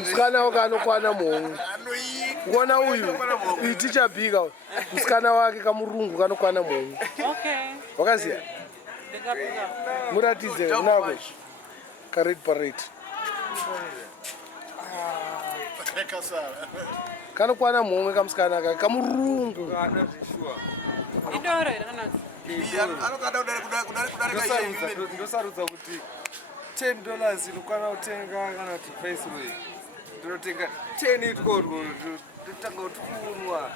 Msikana wake anokwana Mungu. Ngona uyu iticha bika. Msikana wake kamurungu kanokwana Mungu. Okay. Wakaziya? Muratize nako. Karet parade. Kanokwana Mungu kamsikana kake kamurungu. Idoro iranazi. Ndosarudza kuti $10 inokwana kutenga kana kuti viceroy ndinotenga 10 itiko ndotanga kutunwa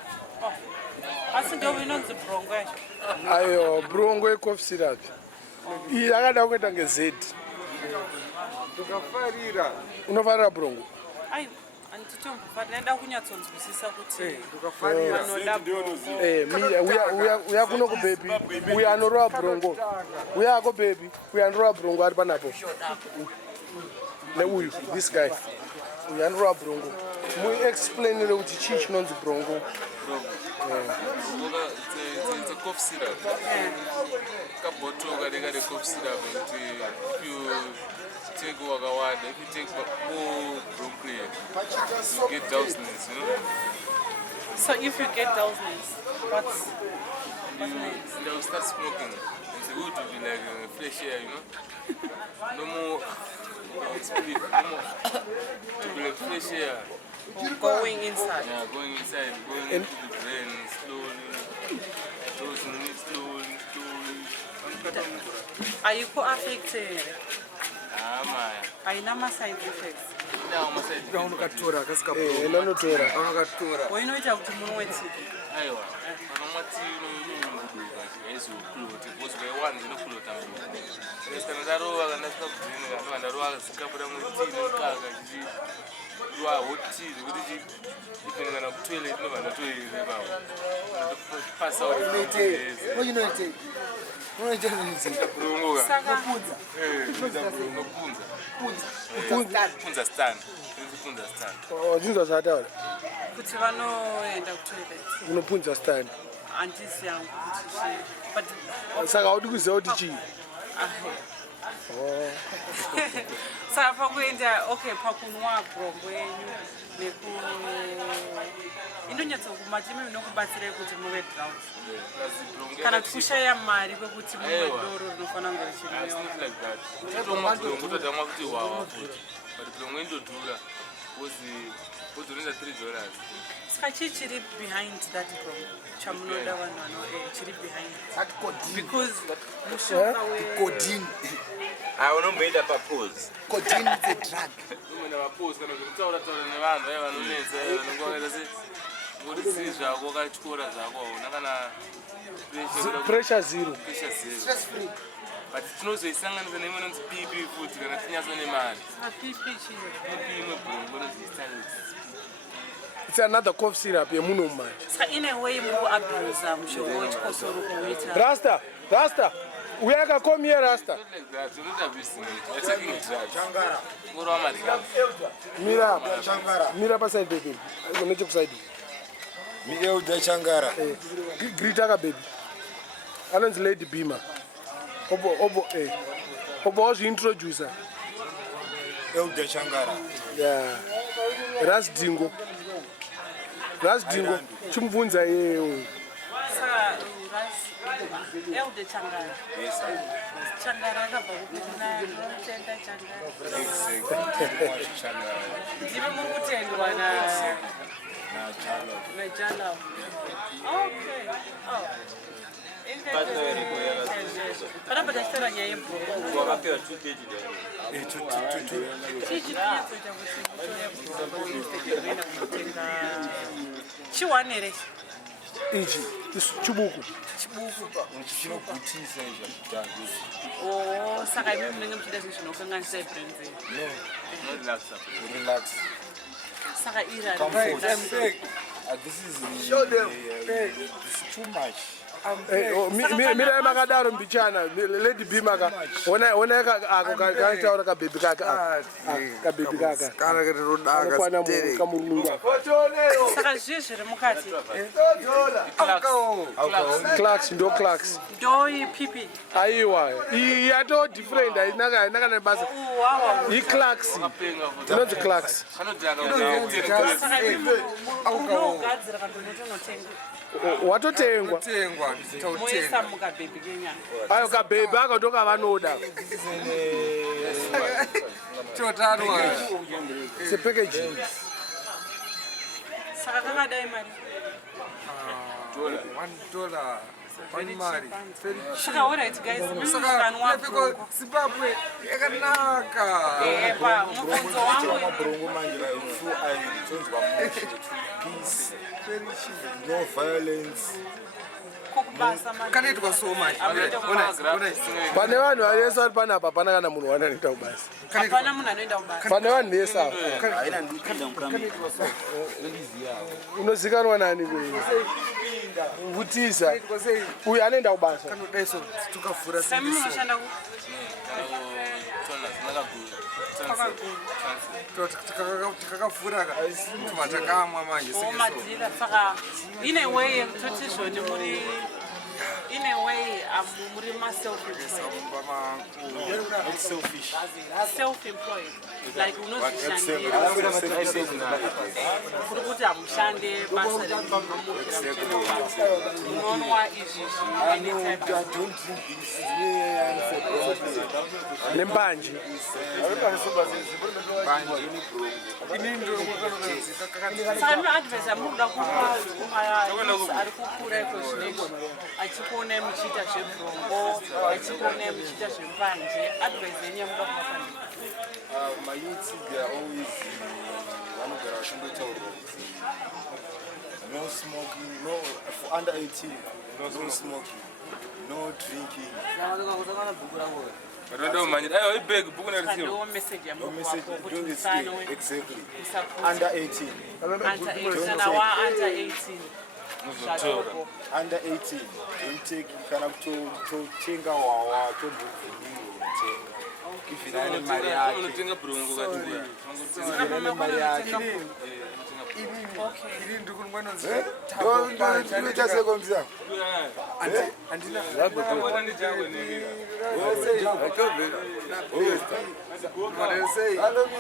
Asi ndio inonzi brongo yacho. Ayo brongo yecoffee syrup. Iyi akada kuita nge-Z. Ndokafarira. Unofarira brongo? Ayi, anditombofara nda kunyatsonzwisisa kuti ndokafarira. Uya kuno kubaby. Uya anorova brongo. Uya ako baby. Uya anorova brongo ari panapo. Neuyu, this guy. Uya anorova brongo. Mu-explainire kuti chii chinonzi brongo. It's a cough syrup. Kabotoka they cough syrup. If you take wakawanda, if you take more broccoli, you get drowsiness, you know. So if you get drowsiness, what's next? They'll start smoking. And the wood will be like fresh air, you know. No more. It's really no more. To be like fresh air. Going inside. Yeah, going inside, going into the brain slowly. Dosing it slowly. Are you affected? Man. Aina side effects. No, my side. Unokatora kasika Unotora. unokatora. Unoita kuti munhu wetsi. Aiwa. Anomati unomuduka ezvokulota because wewanzi inokulota munhu. Kana darova kana sikabhini kana darova sikabura mwetini kaka chichi. You are hot tea, what did you depending on the toilet, no matter to pass out. What you know it? What you know Punza stand. Oh, Punza stand. Kuti vanoenda kutoilet. Unopunza stand. Andisi yangu kuti but saka audi kuziva kuti chii. Saka pakuenda okay pakunwa brongo yenyu neku indonyatsokumati mimi nokubatsira kuti muve drown kana kushaya mari kwekuti muve doro rinofana kunge richiriyo kuti wawa futi but brongo indodhura wozoenda $3. Saka chii chiri behind that brongo chamunoda vanhu vano chiri behind because mushoka codeine. I don't know that purpose. Codeine is a drug. When I pose, I'm going to tell Pressure zero. Stress free. But it's not so it's not the name of PP food. It's another cough syrup. So in a way, you abuse Rasta. We are going to come here, Rasta. Mira pasai baby. I'm going to side. Miguel de Changara. Gritaga baby. Arnold's lady Bimma. Obo was introducer. El de Changara. Yeah. Ras Dhingo. Chimvunza yeo. El de Changara. Yes, Changara okay. Oh. Chibuku. Oh, saka mimi mnenge mchidasi chinokanganisa friends. No, relax. Saka ira. This is show them. It's too much. mira makadaro mbichana Lady Bimma ka ona ako kataura kabebi kaka kabebi kaka kana kuti rodaka kwana kamurunga saka zviri mukati Clarks ndo Clarks ndo ipipi aiwa yato different ainaka nebasa I Clarks tinoti Clarks unogadzira kana unotonotenga watotengwa moisa mukabhebhi kenyana ayo kabhebhi akatonga vanoda sepackaging saka kangadai mari saka alright guys Zimbabwe yakanaka epa mubvunzo wangu peace, no violence. kanoitwa so much pane vanhu variesa vari panapa hapana kana munhu wanoita kubasa hapana munhu anoenda kubasa pane vanhu vese ava unozikanwa nani vutiza uyu anoenda kubasa kanodaiso tukavhura sami munoshanda tikakavhura tuma takamwa manje madhira saka ine way yekutoti zvoni muri ine way muri self-employed like unozvishandira kuri kuti hamushande basa remunonwa izvi nembanje saka ndinoadvise yamuruda kupa ari kukura iko zvinezvi achikuonai muchiita zvebhrongo achikuonai muchiita zvembanje advise yenyu yamuda kuvapa My youth, they are always no smoking, no for under 18, no smoking, no drinking. kandiwo message No message, yamukuvapo don't kuti escape. musano Exactly. kusaputa Under 18. kana wa-under 18 zvatoko Under 18. Don't take, kana kutenga wawa, tobvunyiwa unotenga. If ine mari yake. saka mama kwanotenga ini ndikunwanonzi Ndoita sekomza.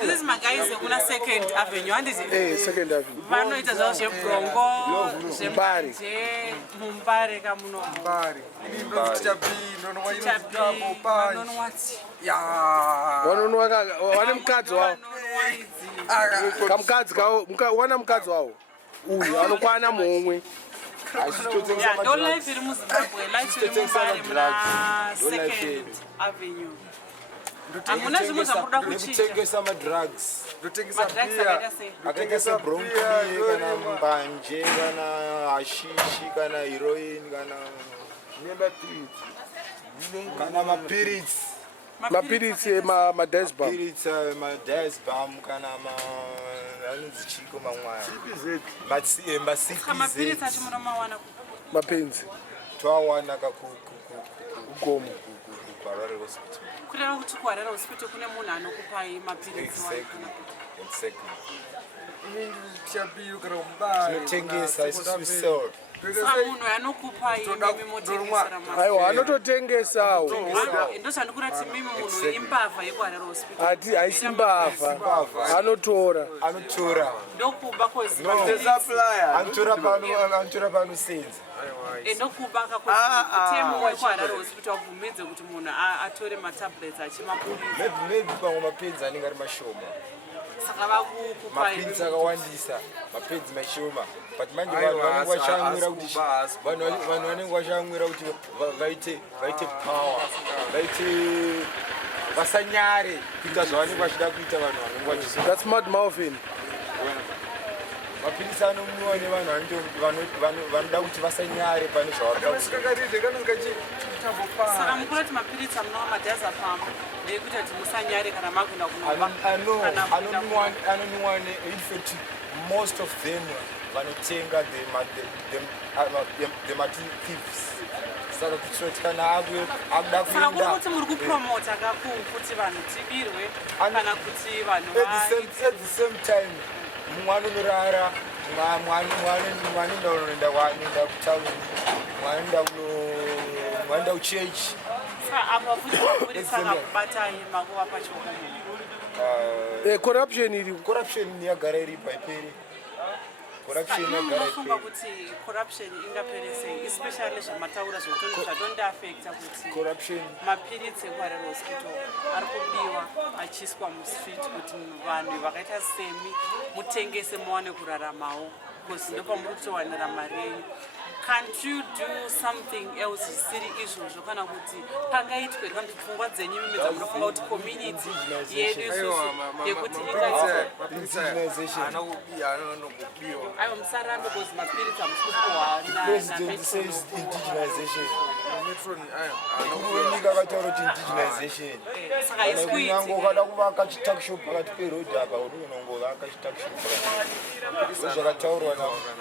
this is magaise kuna second avenue handiti second avenue vanoita zvavo zvebhrongo zvembanje mumbare kamunomo mbari ini ndozitichapi ndonowaiapo panje vanonwati wane mukadzi wavo kamukadzi kavo wana mukadzi wavo uyu anokwana muhomwe ndo life iri muzimbabwe life iri mumbare muna second avenue hamuna zvimwe zvamuruda kuchiita Nekutengesa madrugs. ndotengesa madrugs pia akaita sei Akatengesa bronchi, kana mbanje, kana hashishi, kana heroin, kana mapiritsi. mapiritsi madesba Piritsi, madesbam, kana anonzi chiko mamwaya. saka mapiritsi acho munomawana mapenzi Twawana ugomo kuGwarare hospital. kureva kuti kuHwezha hospital kune munhu anokupai mapiritsi Exactly. ini ndichapi kana kumbari Tinotengesa isusu sell. saka munhu anokupai mimi motengesera aiwa anototengesawo ndo zvandikurati mimi munhu imbavha yekuHwezha hospital hati haisi mbavha anotora ndokuba kozi Anotora panosenza. ndokuba kakotemu wekuHwezha hospital bvumidze kuti munhu atore matablets achimapurisa Maybe pamwe mapenzi anenge ari mashoma. saka vakukupai Mapenzi akawandisa, mapenzi mashoma. But manje vanhu vanenge vachamwira kuti vanhu vanenge vachamwira kuti vaite power, vaite vasanyare kuita zvavanenge vachida kuita vanhu vanenge vachizoda. that's mad Malvin Mapilisi anomwiwa nevanhu vanoda kuti vasanyare pane zvavarikuda kuita. kakaride kanongachi saka mukurati mapiritsi amunova madhazapam ndekuti kuti musanyare kana magunda Anonwiwa ne-infected, most of them vanotenga the material thieves. Saka kuti kana akuda saka kuri kuenda kuti muri kupromota kakuu kuti vanhu tibirwe kana kuti vanhu at the same time mwana unorara mwana unoenda kutauni mwana kuchechi. saka apa futi vaburisaka kubatai makuva pachokumu corruption yagara iripo haiperi. unofunga kuti corruption ingapere sei especially zvamataura zvatondiafecta kuti mapiritsi ekwarero hospital ari kubiwa achiswa mustreet kuti vanhu vakaita semi mutengese muwane kuraramawo because ndopamuri kutowanira mari yenyu. Can't you do something else zvisiri izvozvo kana kuti pangaitwe kana kuti pfungwa dzenyu mimi dzamunofunga kuti community yedu isusu yekuti aiwa musarambe because maspirits amusikupuhwa saka iskuitikada kuvaka chitakshop pakati perodhi apa unongovaka chitakshop zvakataurwa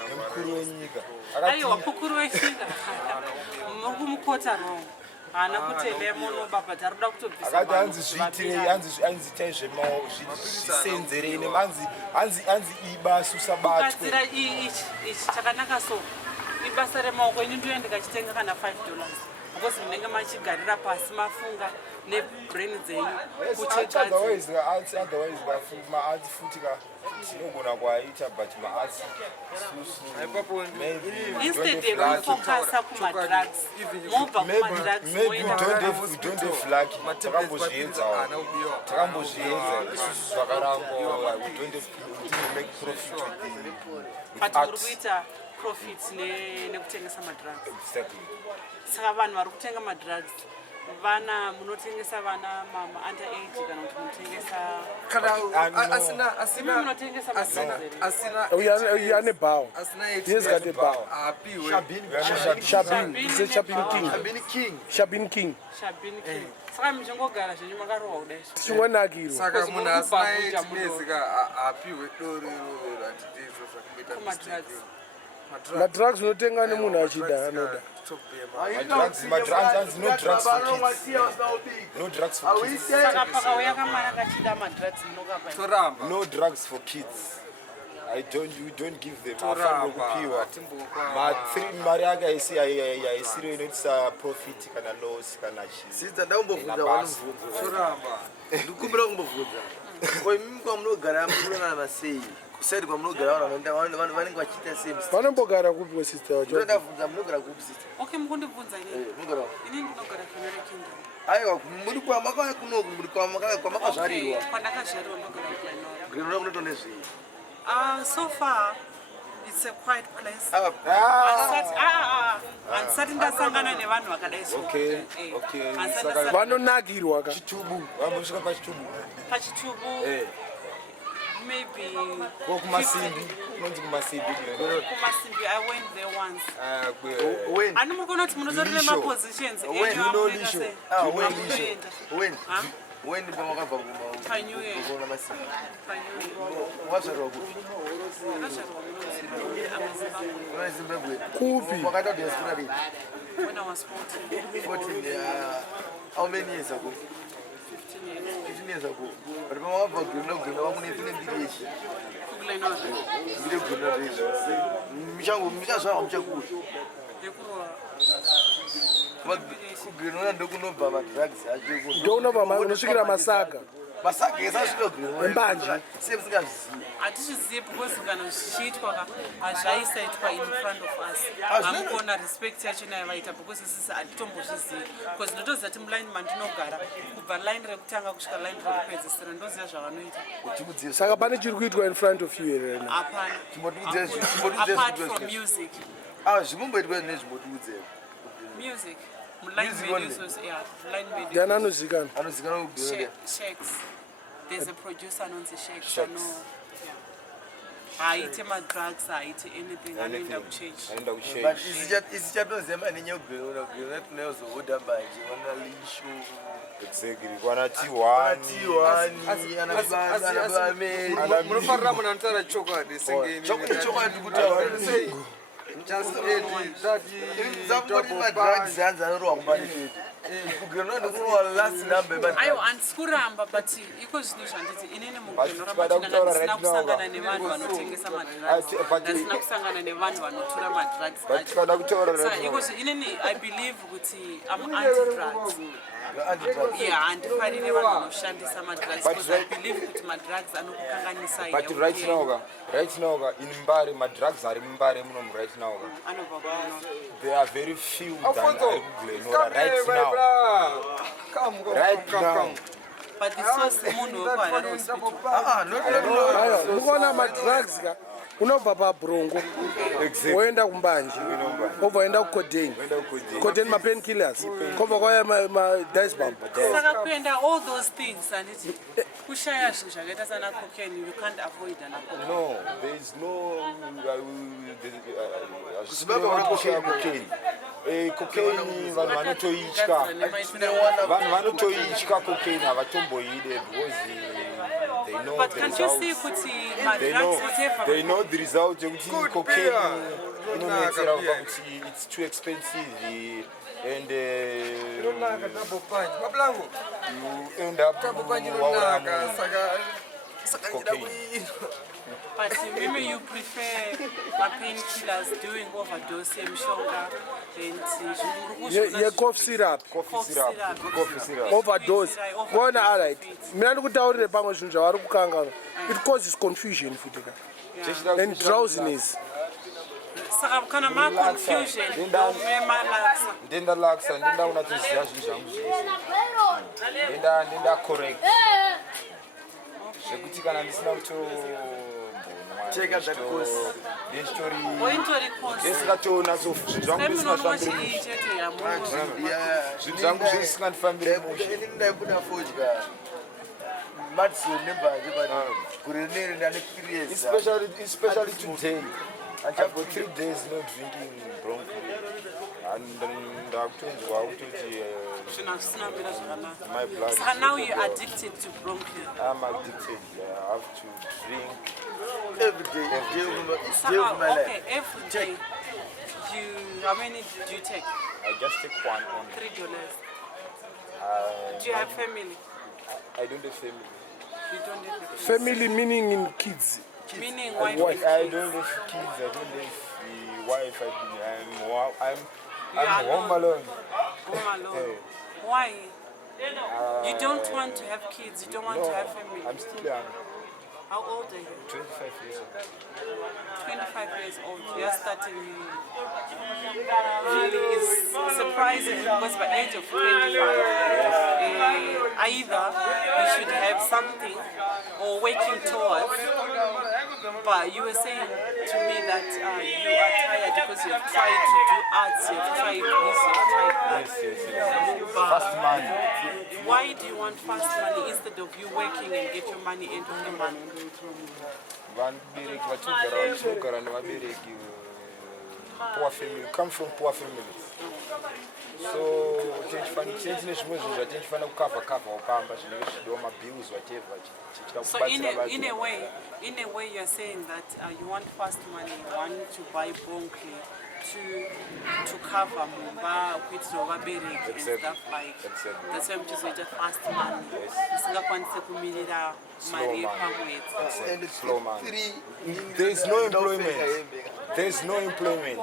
nemukuru wenyika. aiwa mukuru wenyika muri kumukota rongo haana kutendemo nobaba aruda kutobvisa akati hanzi zviitirei hanzi itai zvisenzerei hanzi ibasa usabatwe kugadzira ichi chakanaka so ibasa remaoko enyu ndiyo ndikachitenga kana $5 because munenge machigarira pasi mafunga nebrain dzenyu otherwise maarts futi tinogona kuaita but maarts instead yekufocusa kumadrugs mobva kumadrugs we don't have luck. takambozviedza zvakarangwa we didn't make profit but muri kuita profit nekutengesa madrugs. exactly. saka vanhu vari kutenga madrugs vana munotengesa vana mama under age kana kuti munotengesa ane bao yezikade bao Shabin King saka muchingogara zvenyu makarohwa kudai tichingonakirwa saka munhu asina age nezika apiwe doro kumadrugs madrugs unotenga nemunhu achida anoda saka pakauya kamwana kachida madrugs munokapa toramba no drugs for kids. We don't give them afano kupiwa mari yake haisiri inoitisa profit kana loss kana Sidza ndaumbovhunza vanobvunza. toramba Ndikumbira kumbovhunza. Kwa mimi kwa munogara munogara masei. Kusaidi kwa munogara vanenge vachiita sei. vanombogara kupi wesister wacho Ndavhunza munogara kupi sister. okay mukundibvunza ini Munogara. ini ndinogara kunyore kingdom Aiwa muri kwa makaya kuno muri kwa makazvarirwa. kwandakazvarirwa ndogara kuNyado. Grinola kunoto nezvei. So far it's a quiet place. Handisati ndasangana nevanhu vakadai so. Okay. Saka vanonakirwa ka chitubu vambosvika pachitubu pachitubu maybe kumasimbi unonzi kumasimbi kumasimbi I went there once. When? Ani mukona kuti munotorere mapositions When pamakabva New Year. kuona masai. Wazvarwa kupi? Kuna Zimbabwe. kupi Wakaita diaspora rate. When I was 14. How many years ago? 15 years. 15 years ago. But pamakabva grina vamune mbiri yechi. Kuglenoa. Mbiri grina rechi. Michazvarwa muchakuri. Yekurwa. Kugrinola ndokunobva madrugs acho. ndounobva unosvikira masaga Masaga esasvika grinola. Mbanje. Semsingazvizivi. Hatichizivi because kana zvichiitwa hazvaisaitwa in front of us. Hamukona respect yacho nayo vaita because isisi hatitombozvizivi. Because ndotoziva kuti muline mandinogara kubva line rekutanga kusvika line rekupedzisira ndoziva zvavanoita. saka pane chiri kuitwa in front of you here now. Hapana. Apart from music. Zvimomboitwa nezvimbotiudze. Music. Line videos, yeah. Line videos. ndiani anozikanwa Anozikanwa kugirinola. Shecks. There's a producer known as Shecks. haite madrugs haite anything anoenda kuchechi. But isichatoziva mani nyogona tunayozohuda manje wana lisho exactly kwana T1 munofarira munhu anotaura chokwadi chokwadi kutaura just madrugs hanzi anorova kumbani kugona ndikuwa last number aiwa handisikuramba but iko zvinhu zvanditi inini mugonorambandisina kusangana nevanhu vanotengesa madrugs ndasina kusangana nevanhu vanotora madrugs saka ikozvo inini I believe kuti am anti-drugs. Yeah, handifarire vanhu vanoshandisa madrugs because I believe kuti madrugs anokukanganisa but right now in Mbare madrugs ari mumbare muno right now anobva kuno. there are very few Alphonso, right now but isosi munhu wekuharare hospital mukaona madrugs ka unobva pabrongo woenda kumbanje obva waenda kukodeni mapainkillers kobva kwaya madicebump saka kuenda all those things handiti kushaya zvinhu zvakaita sana cocaine you can't avoid ana no there is no kushaya cocaine cocaine vanhu vanotoitya cocaine havatomboide because they know but the can't you see results. kuti madrugs whatever They know the result. Cocaine, it's too expensive, and you end up cocaine. but maybe you prefer painkillers doing overdose yemishonga and cough syrup Coffee syrup. overdose kuona alright mina ndikutaurire pamwe zvinhu zvavari kukanga it causes confusion futika and drowsiness saka kana maconfusion ndomemalaksa Ndendalaksa, ndenda unatoziva zvinhu zvangu zvose. Ndenda correct. Zvekuti kana ndisina check out that course ointorikosa zvinhu zvangu zvisingandifambiri ndaibuda fodya madison nembanje but kurenere ndane 3 years especially today I've got 3 days no drinking bronco and ndakutonzwa kutoti my blood so now you're addicted to bronco. I'm addicted. I have to drink every day of my life. Okay, every day. How many do you take? I just take one only. $3. Do you have family? I don't have family. You don't have family meaning in kids meaning wife and I kids. don't have kids. I don't have the wife. You I'm are home alone. Home alone. Why? You don't want to have kids. You don't want to have family. I'm still young. How old are you? 25 years old. 25 years old. You're starting really is surprising because by age of 25, either you should have something or working towards. But you were saying to me that you are tired because you have tried to do arts, you have tried this, you have tried that. Yes. Fast money. Why do you want fast money instead of you working and get your money end of the month? Vabereki vatinogara nevabereki poor family, come from poor families. So tine zvimwe zvinhu zvatinofana kukavha upamba zvinenge zvichidiwa mabills whatever. So in a way you're saying that you want fast money, you want to buy bronkly to cover mumba kuitira vabereki and stuff like that's why muchizoita fast money usingakwanise kumirira mari yepamwedzi. Slow money. There is no employment. There's no employment.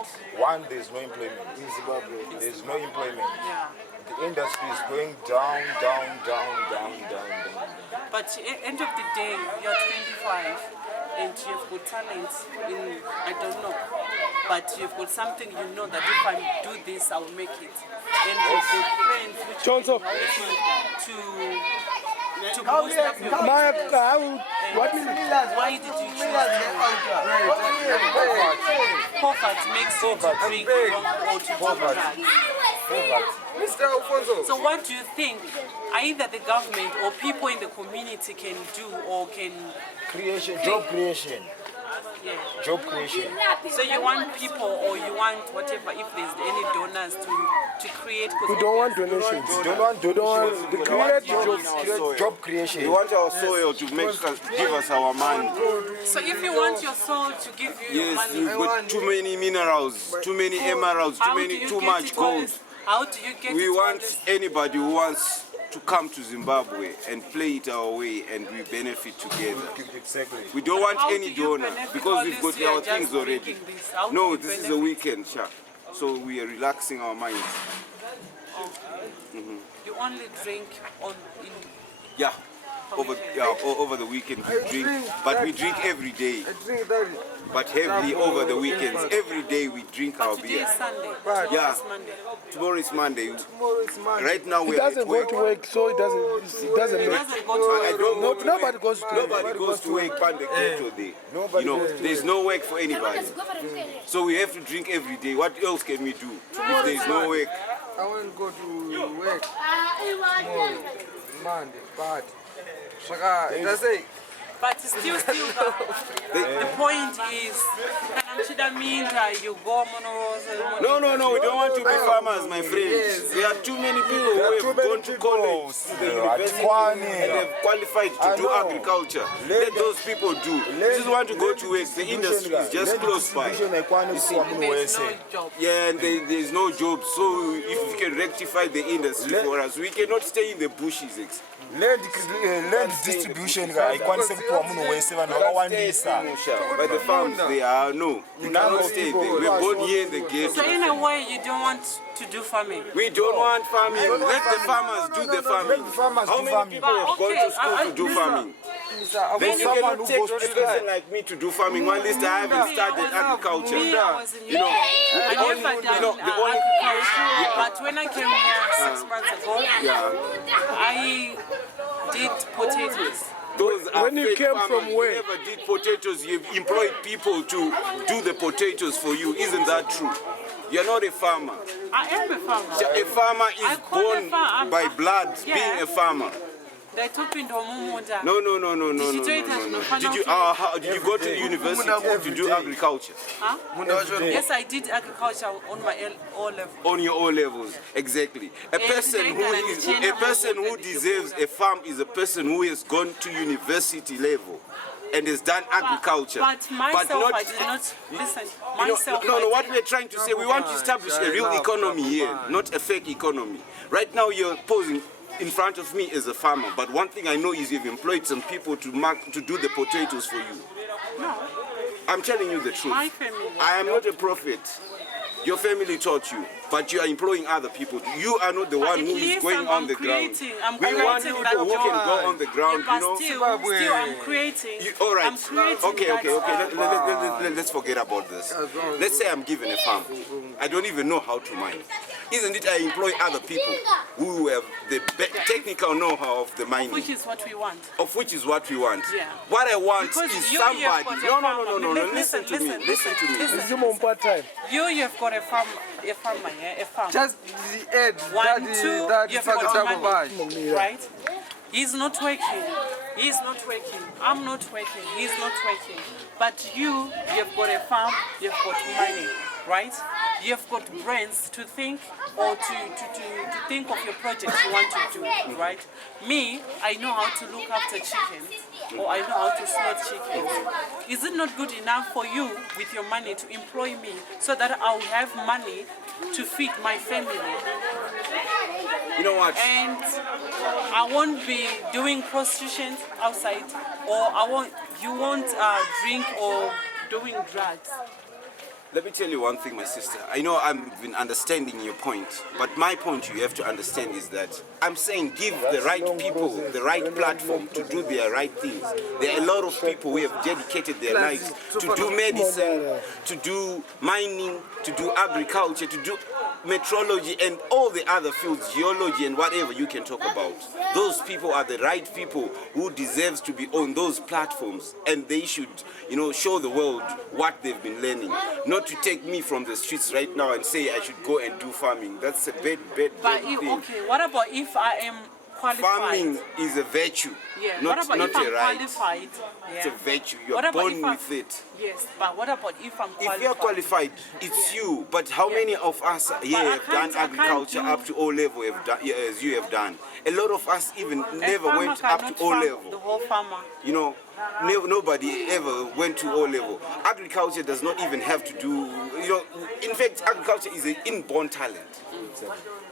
There's no employment. In Zimbabwe, there's no employment. Yeah. The industry is going down. But end of the day, you're 25 and you've got talent in, I don't know, but you've got something you know that if I do this, I'll make it. And you've got friends which Chodza. to boost up your what why did you choose poverty makes you to drink wrong or to do drugs? Mr. Alphonso. So what do you think either the government or people in the community can do or can Job creation. Yeah. Job creation. So you want people or you want whatever, if there's any donors to create. We don't want donations. We don't want donations. We create jobs. Job creation. We want our soil to give us our money. So if you want your soul to give you your Yes, money, we've got too many minerals, too many emeralds, too much gold. How do you get We it want always? anybody who wants to come to Zimbabwe and play it our way and we benefit together. Exactly. We don't want How any do you donor benefit because all we've this got year our just things already. drinking this? How do No, you this is a benefit? weekend, Sha. So we are relaxing our minds. You only drink on in Yeah. Over the weekend we drink, but we drink every day. I drink that. But heavily over the weekends. Every day we drink our today beer. is Sunday. Yeah. Tomorrow is Monday. Tomorrow is Monday. Tomorrow is Monday. Right now He we're at doesn't go work. to work, so it doesn't He make. doesn't go to I don't go to Nobody work. goes to Nobody goes to work on the Ghetto day. You know, there's no work for anybody. So we have to drink every day. What else can we do if there's no work? I won't go to work tomorrow, Monday, but Shaka, it does say, But still, the point is, you go No, we don't want to be farmers, my friends. There are too many people who have gone to college, to the university, and have qualified to do agriculture. Let those people do. They just want to go to work. The industry is just close by. There's no job. Yeah, and there's no job. So if we can rectify the industry for us, we cannot stay in the bushes. Land distribution haikwanise kupuwa munhu wese vanhu vakawandisa. By the farms they are, no. You cannot stay there. We're born here in the ghetto. So in a way, you don't want to do farming. We don't want farming. Let the farmers do the farming. How many people have gone to school to do farming? Then you cannot take a person like me to do farming. One list I haven't started agriculture. Me, I was in You know, I the never only, done you know, the only, agriculture, but when I came here 6 months ago, I did potatoes. those are When you fake came farmers. from You where? never did potatoes. You've employed people to do the potatoes for you. Isn't that true? You're not a farmer. I am a farmer. A farmer I is call born a farm- by blood, Yeah. being a farmer. They took me to Mumunda. No. Did you go to university to do agriculture? Huh? Yes, I did agriculture on my O level. On your O levels, exactly. A person who deserves a farm is a person who has gone to university level and has done agriculture. But myself, I did not listen. Myself, No. I What did- we're trying to say, we want to establish a real economy here, not a fake economy. Right now, you're posing in front of me as a farmer, but one thing I know is you've employed some people to do the potatoes for you. No, I'm telling you the truth. my family. I am not a prophet. Your family taught you, but you are employing other people. You are not the one At who is least going on the ground. I'm We want creating people that who can job. go on the ground, Yeah, you know. but still, I'm creating. All right. I'm creating Okay. that Let's forget about this. Let's say I'm given a farm. I don't even know how to mine. Isn't it I employ other people who have the technical know-how of the mining, which is what we want. of which is what we want. Yeah. What I want Because is you have somebody. got a No. farm. Listen to me. Listen to me. Zim on part time. You've got a farm here, a farm. just the end, 1, 2, that you've fucking got double bash. money, right? He's not working. He's not working. I'm not working. He's not working. But you've got a farm, you've got money, right? You've got brains to think or to think of your projects you want to do, right? Me, I know how to look after chickens or I know how to slaughter chickens. Is it not good enough for you with your money to employ me so that I'll have money to feed my family? You know what? And I won't be doing prostitution outside, or you won't drink or doing drugs. Let me tell you one thing, my sister. I know I've been understanding your point, but my point you have to understand is that I'm saying give the right people the right platform to do their right things. There are a lot of people who have dedicated their lives to do medicine, to do mining, to do agriculture, to do metrology and all the other fields, geology and whatever you can talk about. Those people are the right people who deserves to be on those platforms, and they should, show the world what they've been learning. Not to take me from the streets right now and say I should go and do farming. That's a bad But thing. okay, what about if I am qualified? Farming is a virtue, Yeah. not, What about not if a I'm right. qualified? It's Yeah. a virtue. You What are about born if I'm- with it. Yes, but what about if I'm qualified? If you are qualified, it's you. But how many of us here I have done can't- I can't agriculture do- up to O level, have done, yeah, as you have done? A lot of us even never farmer went up cannot to O farm level. The whole farmer. You know, nobody ever went to O level. Agriculture does not even have to do, you know, in fact, agriculture is an inborn talent.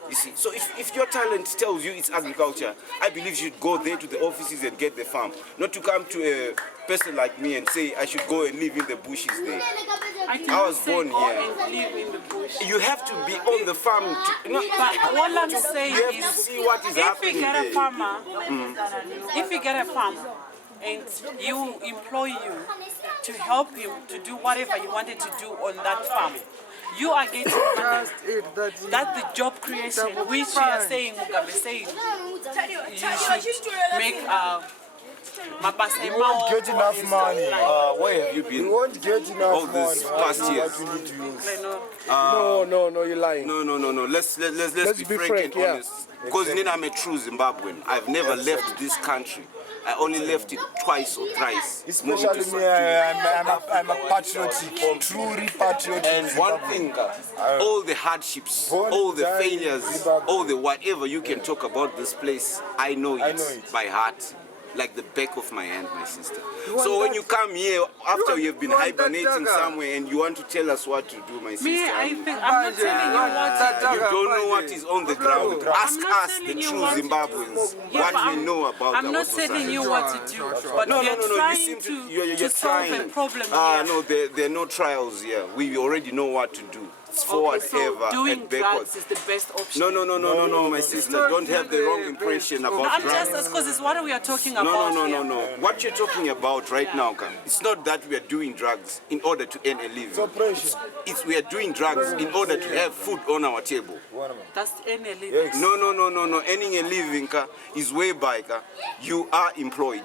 You see, so if your talent tells you it's agriculture, I believe you should go there to the offices and get the farm. Not to come to a person like me and say I should go and live in the bushes there. I was born go here. and live in the bush. You have to be on the farm. But all I'm saying You have is, to see what is if happening you get there. a farmer, if you get a farm and you employ you to help him to do whatever you wanted to do on that farm, you are getting money. Just eat that. That's the job creation, which you are saying, Mugabe saying, you should make mabasa You won't get enough money. Where have you You been? won't get enough All this money. past What years. you need to use. No, you're lying. No. Let's be frank and yeah. honest. Because I'm a true Zimbabwean. I've never left this country. I only left it twice or thrice. Especially me, I'm a patriotic, truly patriotic. And one thing, all the hardships, all the failures, all the whatever you can talk about this place, I know it by heart. Like the back of my hand, my sister. So when you come here, after you've been hibernating somewhere and you want to tell us what to do, my sister, Me, I think I'm not telling you what to you don't know what is on the ground. Ask not us, the telling you true what to Zimbabweans, Yeah, what but we I'm- know about I'm our not society. telling you what to do, but No, we are you trying seem to, you're solve trying. a problem here. No, there are no trials here. We already know what to do. It's forward, Okay, so ever, doing and backwards. drugs is the best option. No, my sister. Don't have the wrong impression about I'm drugs. just because it's what we are talking about. No. What you're talking about right now, Kam, it's not that we are doing drugs in order to earn a living. Oppression. It's we are doing drugs in order to have food on our table. That's any living. No. Earning a living is whereby you are employed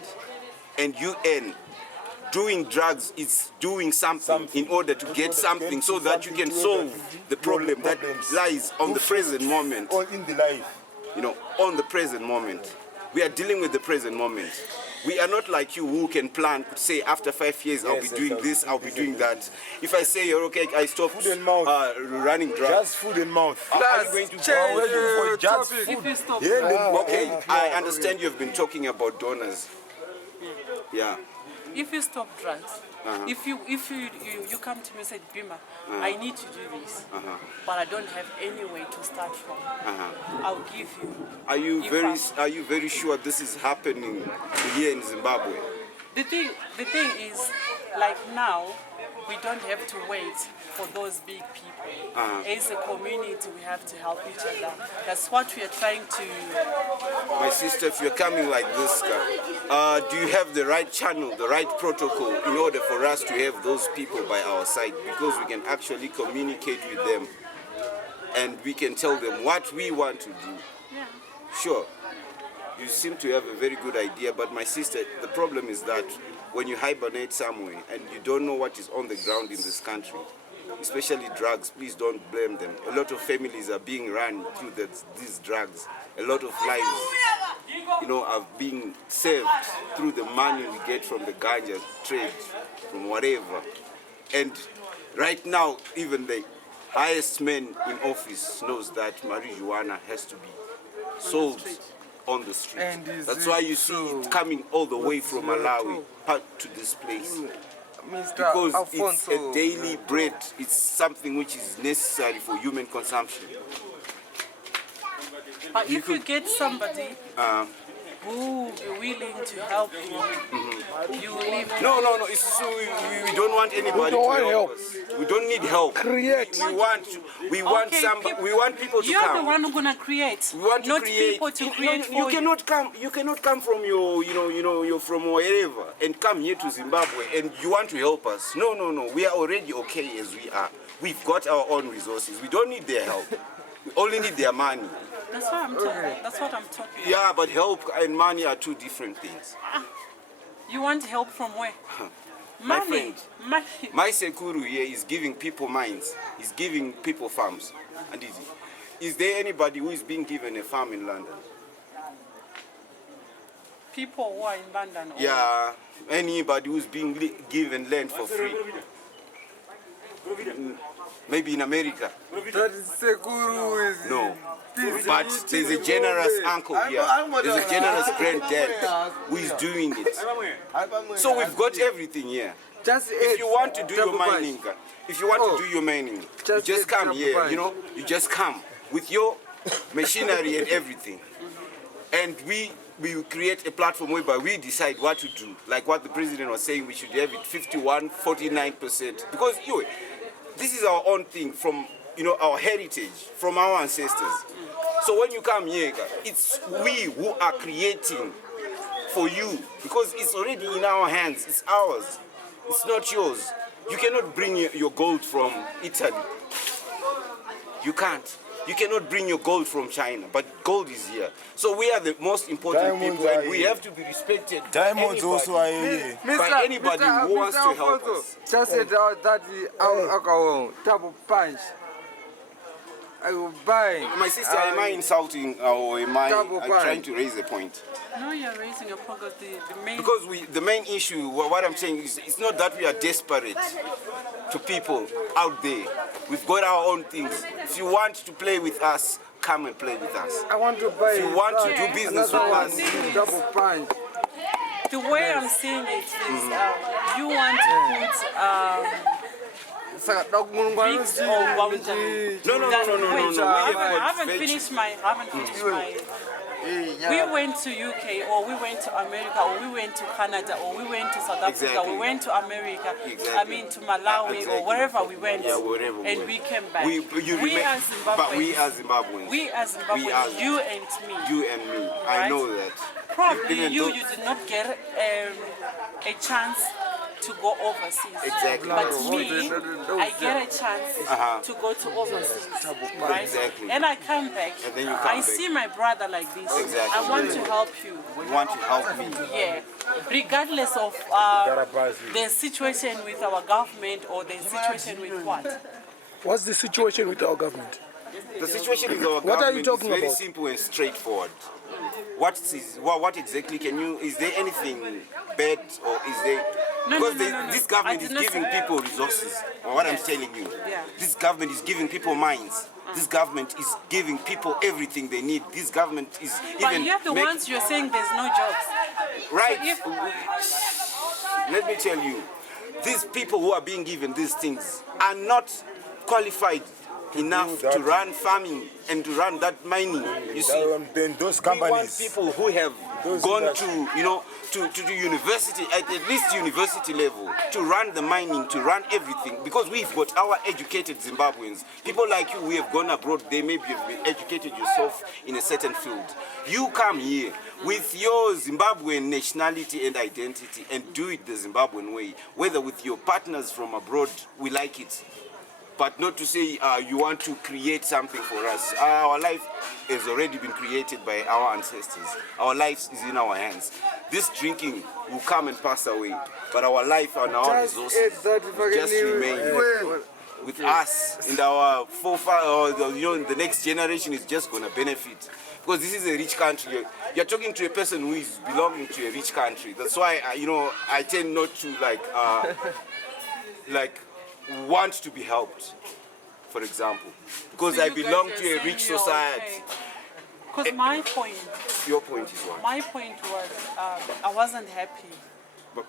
and you earn. Doing drugs is doing something in order to get something so that you can solve the problem that lies on the present moment. Or in the life. You know, on the present moment. We are dealing with the present moment. We are not like you who can plan, say after 5 years I'll be doing this, I'll be doing that. If I say, okay, I stopped Food and mouth. running drugs. Just food and mouth. Are you going to change for just topic. If you stop, Okay, I understand you've been talking about donors. Yeah. if you stop drugs, if you come to me and say, Bimma, I need to do this, but I don't have any way to start from. I'll give you. Are you If very sure this is happening here in Zimbabwe? The thing is, like now, we don't have to wait for those big people. As a community, we have to help each other. That's what we are trying to. My sister, if you're coming like this, do you have the right channel, the right protocol in order for us to have those people by our side? Because we can actually communicate with them and we can tell them what we want to do. Yeah. Sure, you seem to have a very good idea, but my sister, the problem is that when you hibernate somewhere and you don't know what is on the ground in this country, especially drugs, please don't blame them. A lot of families are being run through these drugs. A lot of lives, are being saved through the money we get from the ganja trade, from whatever. And right now, even the highest man in office knows that marijuana has to be sold on the street. And is That's why it you see true? it coming all the way from Malawi to this place. Mr. Because Alphonso. it's a daily bread. It's something which is necessary for human consumption. But if you get somebody who is willing to help you, you live. No. It's, we don't want anybody don't to want help help. us. We don't need help. Create. We want Okay, somebody. We want people to You're come. the one who's gonna create. We want to not create. people to You- create you for cannot come. You cannot come from you're from wherever and come here to Zimbabwe and you want to help us. No. We are already okay as we are. We've got our own resources. We don't need their help. We only need their money. That's what I'm talking. That's what I'm talking. Yeah, but help and money are two different things. You want help from where? My Money. friend. Money. My Sekuru here is giving people mines. He's giving people farms. And is there anybody who is being given a farm in London? People who are in London. Or Yeah, anybody who's being given land for free. Maybe in America. That is Sekuru is No. But there's a generous uncle here. There's a generous granddad who is doing it. So we've got everything here. just If you want to do your double mining, if you want to do your mining, you just come here, you know, you just come with your machinery and everything. And we will create a platform whereby we decide what to do. Like what the president was saying, we should have it 51, 49%. Because this is our own thing from, you know, our heritage, from our ancestors. So when you come here, it's we who are creating for you, because it's already in our hands, it's ours. It's not yours. You cannot bring your gold from Italy. You can't. You cannot bring your gold from China, but gold is here. So we are the most important people, and we have to be respected. Diamonds also are here. By anybody who wants to help us. Just said that alcohol, double punch. I will buy. My sister, am I insulting or am I trying to raise a point? No, you're raising a point of the main. Because the main issue, what I'm saying is, it's not that we are desperate to people out there. We've got our own things. If you want to play with us, come and play with us. I want to buy. If you want to do business with us, double punch. The way I'm seeing it is, you want to put bricks or boundary. No. I haven't finished my. We went to UK, or we went to America, or we went to Canada, or we went to South Africa, Exactly. we went to America, Exactly. I mean to Malawi, Exactly. or wherever we went, wherever we and went. we came back. we as Zimbabweans, but we as Zimbabweans, we as Zimbabweans, we as- you and me, you and me, I Right? know that. probably Even you though- did not get a chance to go overseas. Exactly. But me, I get a chance to go to overseas, right? Exactly. And I come back. And then you come I back. see my brother like this. Exactly. I want to help you. You want to help me. Yeah. Regardless of the situation with our government or the situation with what. What's the situation with our government? The situation with our What are you government talking is very about? simple and straightforward. What exactly is there anything bad, or is there, No, because no, no, no. this government I is did not giving say- people resources, or what I'm telling you. Yeah. This government is giving people minds. This government is giving people everything they need. This government is But even you're the ones you're saying there's no jobs. right. So Let me tell you, these people who are being given these things are not qualified enough to run farming and to run that mining. You see, Then those we want companies. people who have gone to, you know, to the university, at least university level, to run the mining, to run everything, because we've got our educated Zimbabweans. People like you who have gone abroad, they maybe have been educated yourself in a certain field. You come here with your Zimbabwean nationality and identity and do it the Zimbabwean way, whether with your partners from abroad, we like it. But not to say you want to create something for us. Our life has already been created by our ancestors. Our life is in our hands. This drinking will come and pass away, but our life and our resources just remain with us, and our forefathers, the next generation is just going to benefit. Because this is a rich country. You're talking to a person who is belonging to a rich country. That's why, I tend not to want to be helped, for example, because I belong to a rich society. Because my point, Your point is what? was I wasn't happy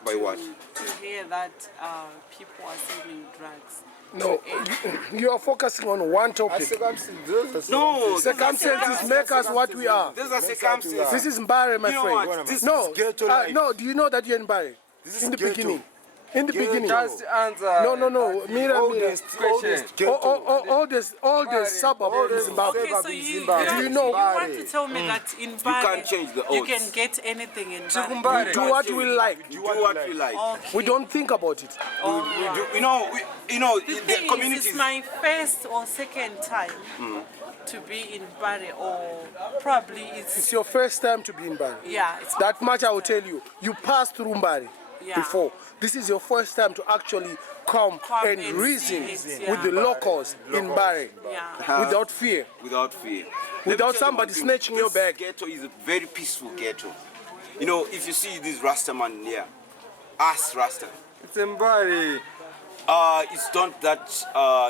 By what? to hear that people are selling drugs. No, you are focusing on one topic. No, Circumstances make us what we are. those are circumstances. This is Mbare, my You know friend. what? This No, is ghetto life. no. Do you know that you're in Mbare? In the ghetto. beginning. In the beginning. Just answer. No. Mira. Question. All the suburbs in Zimbabwe. Okay, so you want to tell me that in Bali can't change the you odds. can get anything in Bali? Mbare. Do what we like. Do what we like. Okay. We don't think about it. All We right. do, The the thing communities. is, it's my first or second time to be in Bali, or probably It's your first time to be in Mbare. it's That much I will tell you. You passed through Mbare Yeah. before. This is your first time to actually come and and reason see it, with the locals in Mbare yeah. without fear. Without fear. Without Let me tell you somebody one thing. snatching your This bag. Ghetto is a very peaceful ghetto. You know, if you see this Rasta man here, us Rasta, It's Mbare. it's not that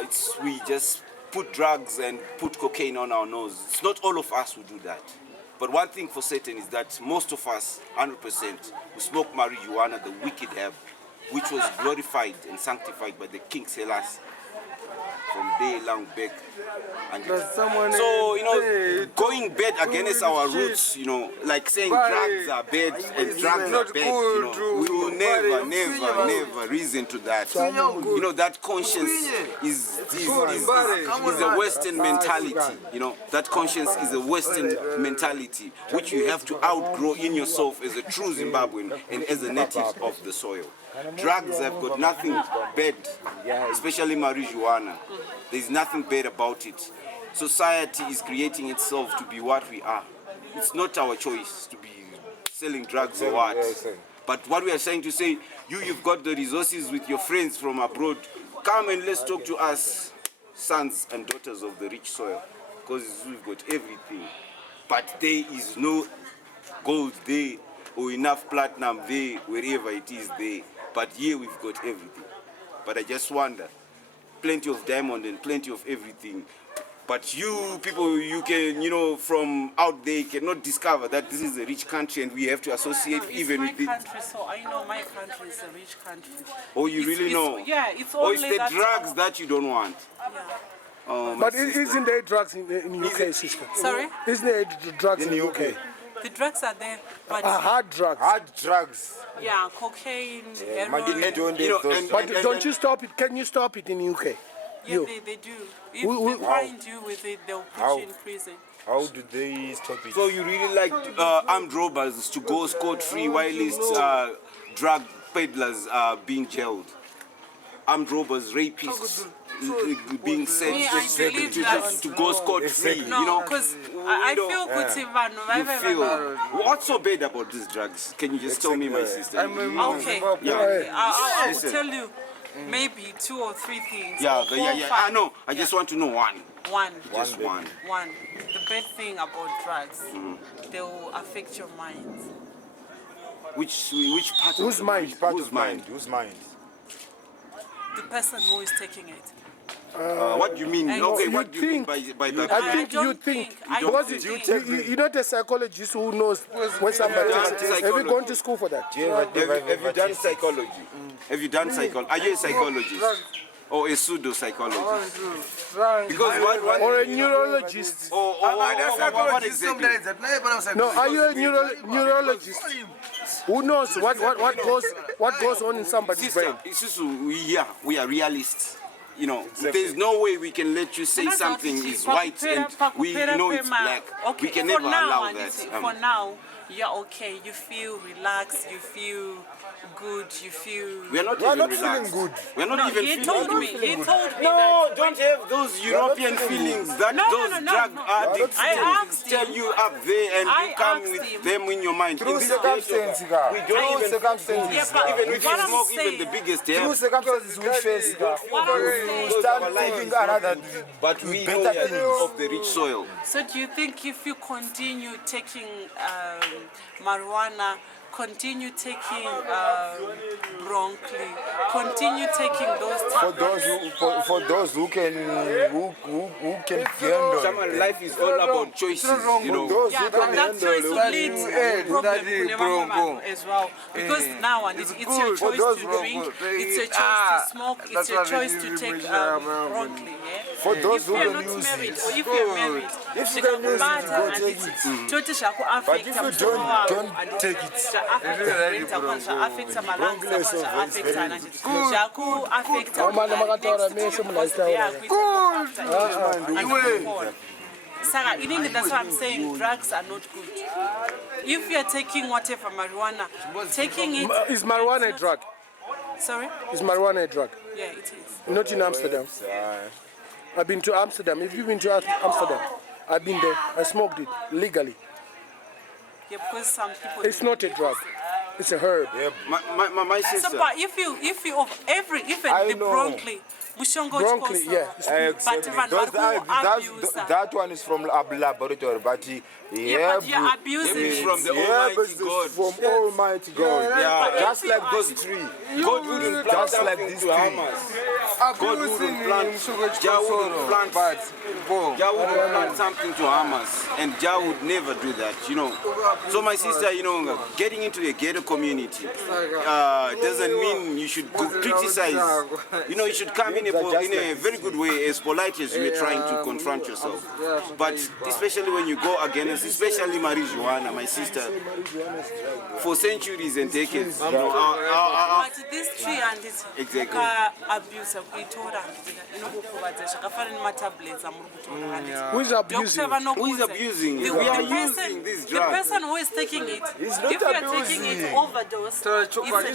it's we just put drugs and put cocaine on our nose. It's not all of us who do that. But one thing for certain is that most of us, 100%, who smoke marijuana, the wicked herb, which was glorified and sanctified by the King Selassie from day long back. And so, you know, going bad against our roots, you know, like saying drugs are bad and drugs are bad, you know, we will never reason to that. You know, that conscience is a Western mentality, you know, that conscience is a Western mentality which you have to outgrow in yourself as a true Zimbabwean and as a native of the soil. Drugs have got nothing bad, especially marijuana. There's nothing bad about it. Society is creating itself to be what we are. It's not our choice to be selling drugs or what. But what we are trying to say, you've got the resources with your friends from abroad. Come and let's talk to us, sons and daughters of the rich soil, because we've got everything. But there is no gold there or enough platinum there, wherever it is there. But here we've got everything. But I just wonder, plenty of diamond and plenty of everything. But you people, you can, you know, from out there cannot discover that this is a rich country and we have to associate even with it. Country, so I know my country is a rich country. Oh, you really know? Yeah, it's only only it's the that drugs that you don't want. Yeah. Oh, But isn't there drugs in UK, sister? Sorry? Isn't there drugs in the UK? The drugs are there, but Hard drugs. Hard drugs. yeah, cocaine, heroin. But don't you stop it? Can you stop it in the UK? Yeah, they do. If they find you with it, they'll put you in prison. How do they stop it? So you really like armed robbers to go scot-free while drug peddlers are being jailed? Armed robbers, rapists being sent to go scot-free, No, you know? because I feel You feel, what's so bad about these drugs? Can you just tell me, my sister? Okay, I will tell you maybe 2 or 3 things. Yeah, or yeah. 4, I know. I just want to know one. Just one. One. The bad thing about drugs, they will affect your mind. Which part? Whose of mind? Whose mind? Whose mind? The person who is taking it. What do you mean? Okay, what do you mean by I think you think. Because you're not a psychologist who knows when somebody is. Have you gone to school for that? Have you done psychology? Have you done psychology? Are you a psychologist? Or a pseudo-psychologist? Because one Or a neurologist? what exactly? No, are you a neurologist? Who knows what goes on in somebody's brain? We are realists. You know, there's no way we can let you say something is white and we know it's black. Okay, We can for never now, allow and that. for now, you're okay. You feel relaxed. You feel good. You feel. We are not We are even not relaxed. feeling good. We are not No, even he feeling told good. me. He told me No, that. don't have those European feelings that No, those no, drug no. addicts I asked tell him. you up there and I you come asked with him. them in your mind. Through In this day, circumstances, we don't even circumstances. Yeah, but even if you what I'm smoke even saying- the biggest Through herb. circumstances we face, What I'm saying- you start living another. But we know better we are of the rich soil. So do you think if you continue taking marijuana, continue taking broccoli, continue taking those For those who can handle. Someone life is all about choices, you know. Those yeah, who but can that choice handle. will lead to problem as well. Because now and it's your choice to drink, it's your choice to smoke, it's your choice to take broccoli. Yeah? For those If who you're can not use married, it. or if you're married, If you can use it, go take it. But if you don't take it. Saka, that's what I'm saying. Drugs are not good. If you're taking whatever marijuana, taking it. Is marijuana a drug? Sorry? Is marijuana a drug? Yeah, it is. Not in Amsterdam. I've been to Amsterdam. If you've been to Amsterdam, I've been there. I smoked it legally. Yeah, because some people. It's not a drug. It's a herb. My So, sister. but if you of every even I the know. broccoli, mushonga Broccoli, yeah. but That one is from a laboratory, but yeah, but you're abusing It's it. from the yeah, Almighty God. from Almighty God. Yeah. Just like those tree. God wouldn't plant Just like something this to tree. harm us. God wouldn't plant. Jah wouldn't plant. but Jah wouldn't plant something to harm us, and Jah would never do that, you know. So my sister, you know, getting into a ghetto community doesn't mean you should criticize. You know, you should come in a very good way, as polite as you are trying to confront yourself. But especially when you go against, especially marijuana, my sister, for centuries and decades, you know, But this tree and this Exactly. abuse kuitora inokukuvadza zvakafanana nematablets amuri kutora Who is abusing? Who is abusing it? We are using this the drug. person who is taking it, not if you are taking it abusing. overdose, it's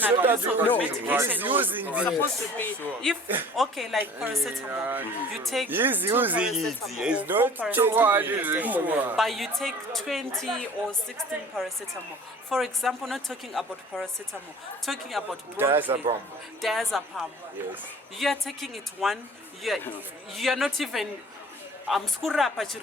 an abuse of No, medication. he's using It's supposed to be, if, okay, like paracetamol, you take He's two using it. paracetamol He's or not four taking paracetamol, but you take 20 or 16 paracetamol. For example, not talking about paracetamol, talking about Diazepam. Diazepam. Yes. You are taking it one, you are not even,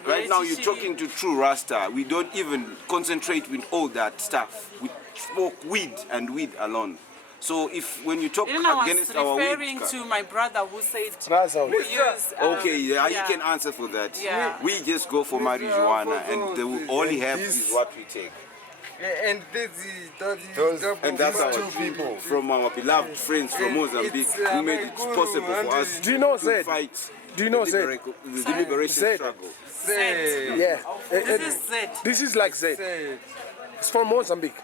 Right now you're talking to true Rasta. We don't even concentrate with all that stuff. We smoke weed and weed alone. So if when you talk I was against our referring weed, to my brother who said Rasta. we use, okay, yeah, you can answer for that. Yeah. We just go for marijuana, and the only have is what we take. and And that's our two people. from our beloved friends from Mozambique who made it possible for us Do you know to Zed? fight Do you know the Zed? the liberation Zed. struggle. Z. Yeah. This is Z. This is like Z. It's from Mozambique.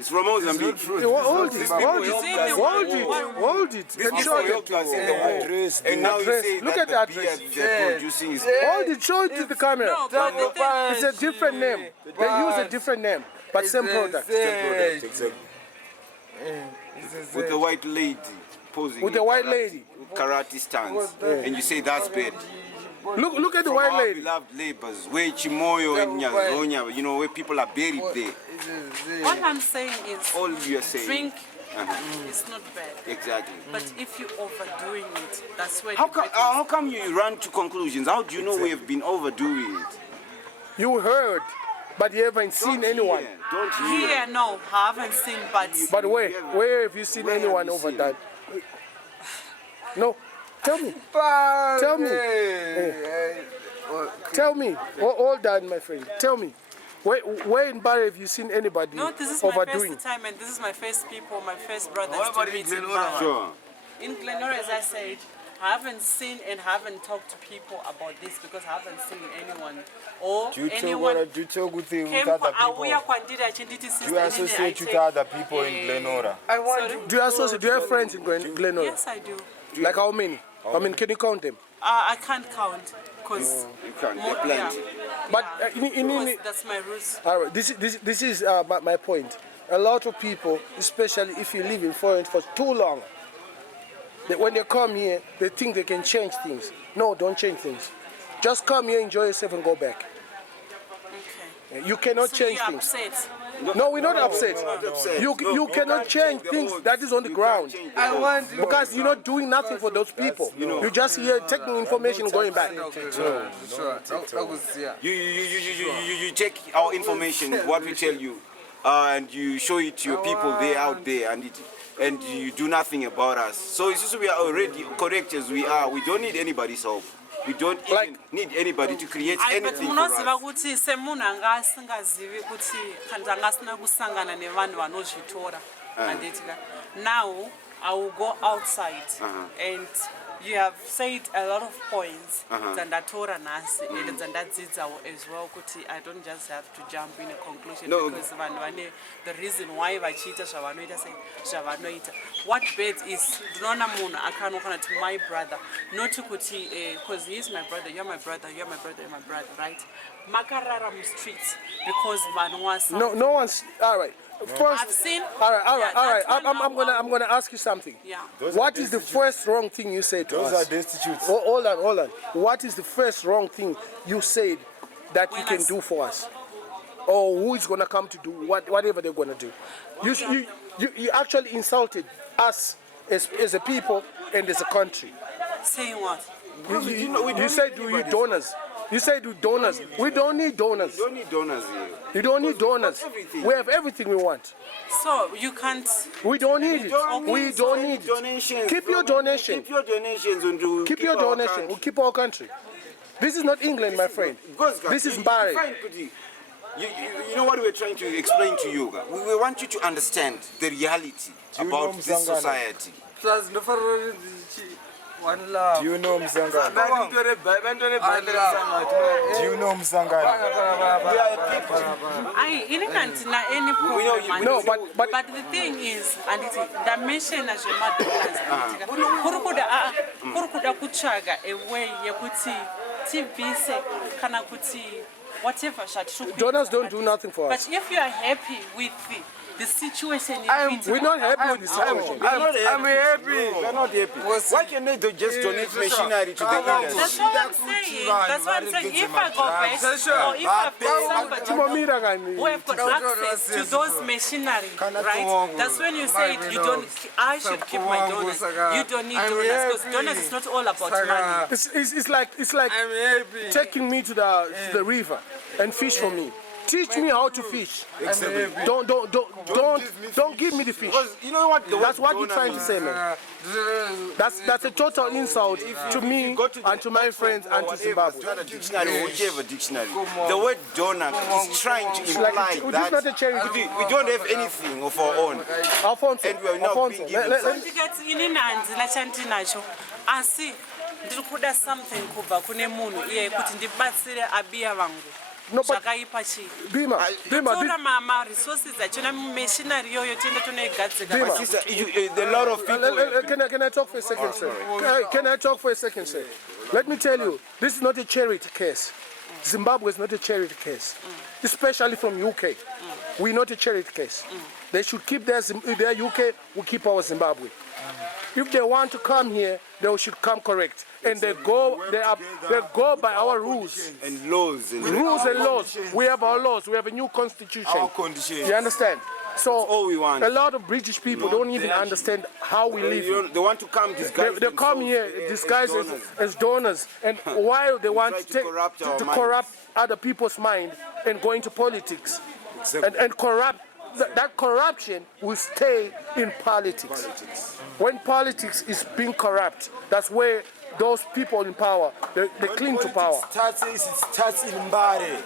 It's from Mozambique. Hold it, hold Is it, it the hold one- it, hold it. These And people show it. helped us in the war. Address, And now you address. say Look that at the the beer address. they're producing is Hold it, show it to the camera. No, but the thing, It's a different name. They use a different name, but same product. Exactly. with the white lady posing With the white lady. karate stance, and you say that's bad. Look at the From white our lady. beloved labors, where Chimoyo and Nyazonya, you know, where people are buried there. all I'm saying is All you are saying. drink is not bad. Exactly. But if you're overdoing it, that's where How come you run to conclusions? How do you know we have been overdoing it? You heard, but you haven't seen anyone. Don't hear. here, no, I haven't seen, but But where have you seen Where have anyone you over seen? that? No, tell me. Tell me. Tell me. All that, my friend. Tell me. Where in Mbare have you seen anybody no, this is my overdoing? first time and this is my first people, my first brothers What about to meet in in Glenora? Mbare. Sure. In Glenora, as I said, I haven't seen and haven't talked to people about this because I haven't seen anyone or Do you anyone talk with came other auya people? kwandiri achinditi sister, Do you inini associate with aite, other people in Glenora? Sorry? Do you associate? Do you have friends in Glenora? Yes, I do. Like how many? I mean, can you count them? I can't count because You can't. They're plenty. But because that's my roots. all right, this is my point. A lot of people, especially if you live in foreign for too long, when they come here, they think they can change things. No, don't change things. Just come here, enjoy yourself, and go back. Okay. You cannot So change you're things. upset. No, we're not upset. upset. You cannot change things that is on the ground I want you. because you're not doing nothing for those people. You're just here taking information and going back. You check our information, what we tell you, and you show it to your people there out there, and you do nothing about us. So it's just we are already correct as we are. We don't need anybody's help. We don't even need anybody to create But anything for munoziva us. kuti semunhu anga asingazivi kuti kana anga asina kusangana nevanhu vanozvitora handitika. Now I will go outside and you have said a lot of points dzandatora nhasi and dzandadzidzawo as well kuti I don't just have to jump in a conclusion because vanhu vane the reason why vachiita zvavanoita zvavanoita. What bad is ndinoona munhu akanokana to my brother not kuti because he is my brother, you're my brother, you're my brother, you're my brother, right? Makarara mu streets because vanhu wasa. No one's all right. First, I've seen. all right. Yeah, that's one I'm gonna ask you something. Yeah. What is the first wrong thing you said to Those us? are destitutes. Hold on. What is the first wrong thing you said that you can do for us? Or who is gonna come to do whatever they're gonna do? You actually insulted us as a people and as a country. Saying what? You said you donors. You said you donors. We don't need donors. You don't need donors here. You don't need donors. Everything. We have everything we want. So you can't. We don't need it. We don't need it. Donations. Keep your donation. Keep your donations and do. Keep your donation. We'll keep our country. This is not England, my friend. This is Mbare. You know what we're trying to explain to you? We want you to understand the reality about this society. One love. Do you know Mzangana? One Do you know Mzangana? Any problem. No, but But the thing is, and it's the mission as your mother kurukuda kuchaga a way yakuti tivise kana kuti whatever shot. donors don't do nothing for us. But if you are happy with the situation, We're not happy with the situation. I'm happy. We're not happy. Why can't they just donate machinery to the industry? That's what I'm saying. That's what I'm saying. If I go back, or if I've got somebody who have got access to those machinery, right? That's when you say you don't. I should keep my donors. You don't need donors because donors is not all about money. It's like I'm happy. taking me to the river and fish for me. Teach me how to fish. Don't give me the fish. Because you know what? That's what you're trying to say, man. That's a total insult to me and to my friends and to Zimbabwe. Dictionary, whichever dictionary. The word donor is trying to imply This is that not a charity. we don't have anything of our own. Alphonso, And we are not being given Ndikati inini handina chandinacho asi ndiri kuda something kubva kune munhu iye kuti ndibatsire abiya vangu No, but zvakaipa chii Bimma, tora maresources achona machinery iyoyo tiende tonoigadzika. Sister, a lot of people. can I talk for a second, sir? Can I talk for a second, sir? Let me tell you, this is not a charity case. Zimbabwe is not a charity case, especially from UK. We're not a charity case. They should keep their UK, we keep our Zimbabwe. If they want to come here, they should come correct. And they go by our rules. And laws. Rules and laws. We have our laws. We have a new constitution. Our conditions. You understand? So all we want. A lot of British people don't even understand how we live. They want to come disguised. They come here disguised as donors. And while they want to corrupt other people's mind and go into politics and corrupt, that corruption will stay in politics. When politics is being corrupt, that's where those people in power, they cling to power. It starts in Mbare.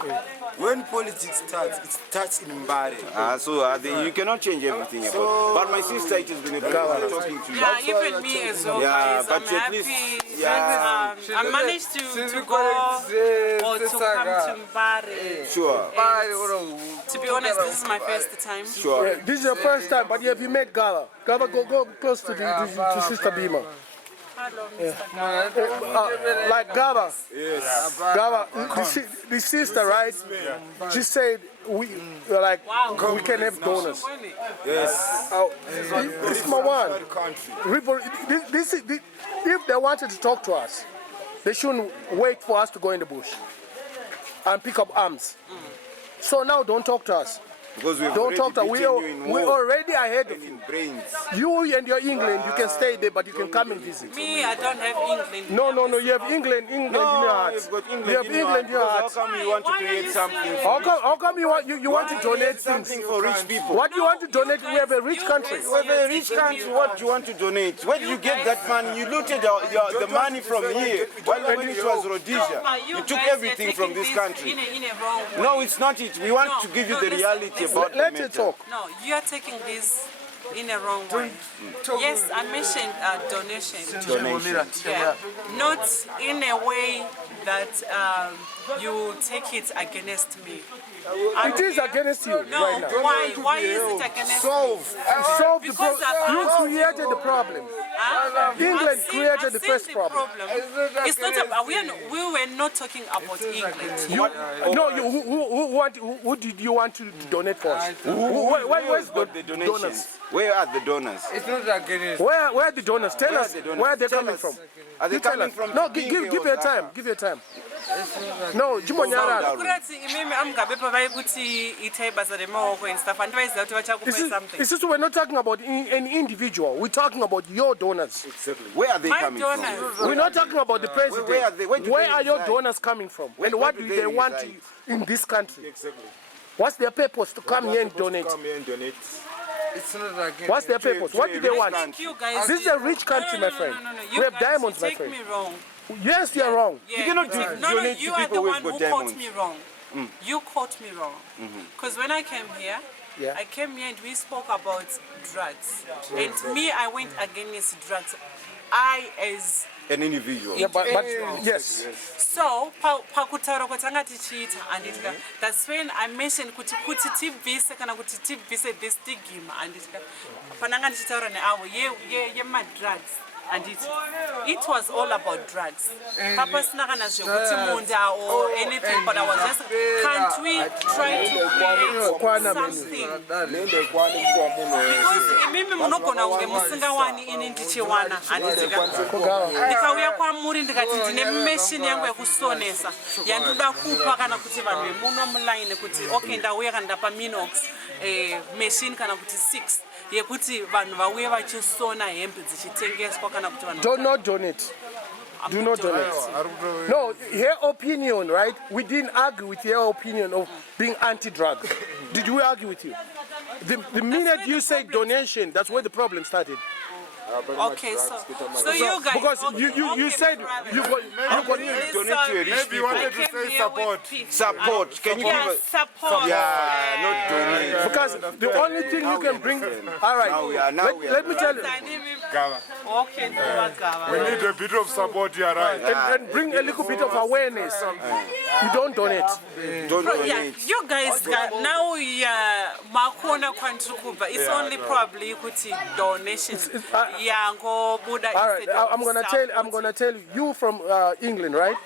When politics starts, it starts in Mbare. You cannot change everything. But my sister, it has been a pleasure talking to you. Yeah, even me as well, Yeah, guys. but I'm at happy least- that I managed to go or to come to Mbare. Sure. To be honest, this is my first time. Sure. Yeah, this is your first time, but have you met Gala? Gala, go close to Sister Bimma. Hello, Mr. Like Gaba, Yes. Gaba, the sister, right? She said we can have donors. Yes. This is my one. If they wanted to talk to us, they shouldn't wait for us to go in the bush and pick up arms. So now don't talk to us. Because we've Don't talk to us. already beaten you in We're war already ahead of and you. in brains. You and your England, you can stay there, but you can come and visit. Me, I don't have England. No, you have England in your heart. You've got England You have England in your heart. How come you want to create something? How come you want to donate things? Something for rich people. What do you want to donate? We have a rich country. We have a rich country. What do you want to donate? Where did you get that money? You looted the money from here. When it was Rhodesia, you took everything from this country. In a wrong way. No, it's not it. We want to give you the reality about the Let matter. it talk. No, you are taking this in a wrong way. Yes, I mentioned donation. Yeah. Not in a way that you take it against me. It is against you No, right now. why is it against Solve the Because problem. You I've created the problem. me? England created I've the seen first the problem. It's not about, we were not talking about England. No, who did you want to donate for us? Where's Got the donations. donors? Where are the donors? It's not against. Where are the donors? Tell us the donors? where they're Tell coming us. from. Are they You tell coming us. from No, Tinashe give or your time. Gaffa? Give your time. No, Jimonyara. kurati imimi amugabe pavaikuti itai basa remaoko and stuff andivaiziva kuti vachakupai something. It's just we're not talking about an individual. We're talking about your donors. Exactly. Where are they My coming donors. from? We're not talking about the president. Where are they? Where do Where they are your reside? donors coming from? Where And what do do they they want reside? in this country? Exactly. What's their purpose to come here and donate? Come here and donate. It's not again. What's their purpose? What do they want? Thank you guys. This is a rich country, my friend. No. We You have guys, diamonds, my you friend. take me wrong. Yes, you're wrong. Yeah, You cannot no, donate you to are people the who've one got who diamonds. caught me wrong. You caught me wrong. Because when I came here, Yeah. I came here and we spoke about drugs. And me, I went against drugs. I as An individual. Yeah, but yes. so pakutaura kwatanga tichiita anditika that's when I mentioned kuti tibvise kana kuti tibvise this stigma anditika pananga ndichitaura neavo yemadrugs anditi it was all about drugs papasina kana zvekuti munda or anything but I was just can't we try to create something because imimi munogona kunge musingawani ini ndichiwana anditika ndikauya kwamuri ndikati ndine meshini yangu yekusonesa yandoda kupa kana kuti vanhu vemuno mulaini kuti okay ndauya kana ndapa minox meshini kana kuti 6 yekuti vanhu vauye vachisona hembe dzichitengeswa kana kuti vanhu Do not donate. Do not donate. No, her opinion, right? We didn't argue with her opinion of being anti-drug. Did we argue with you? The minute where you the said problem donation, that's where the problem started. okay so you guys Because okay, you said brother. you got I'm donate really to a sorry. rich Maybe you wanted to I came say here support. with peace. Support. Can you give Yeah, us? support. Yeah, not donate. because the only thing you can bring. All right. Let me tell you. Okay, Gava. We need a bit of support here, right? And bring a little bit of awareness. You don't donate. Don't Yeah, donate. you guys got now makona kwantukuba. It's only probably kuti donations. Yango Buddha. All right. I'm gonna tell you. You from England, right?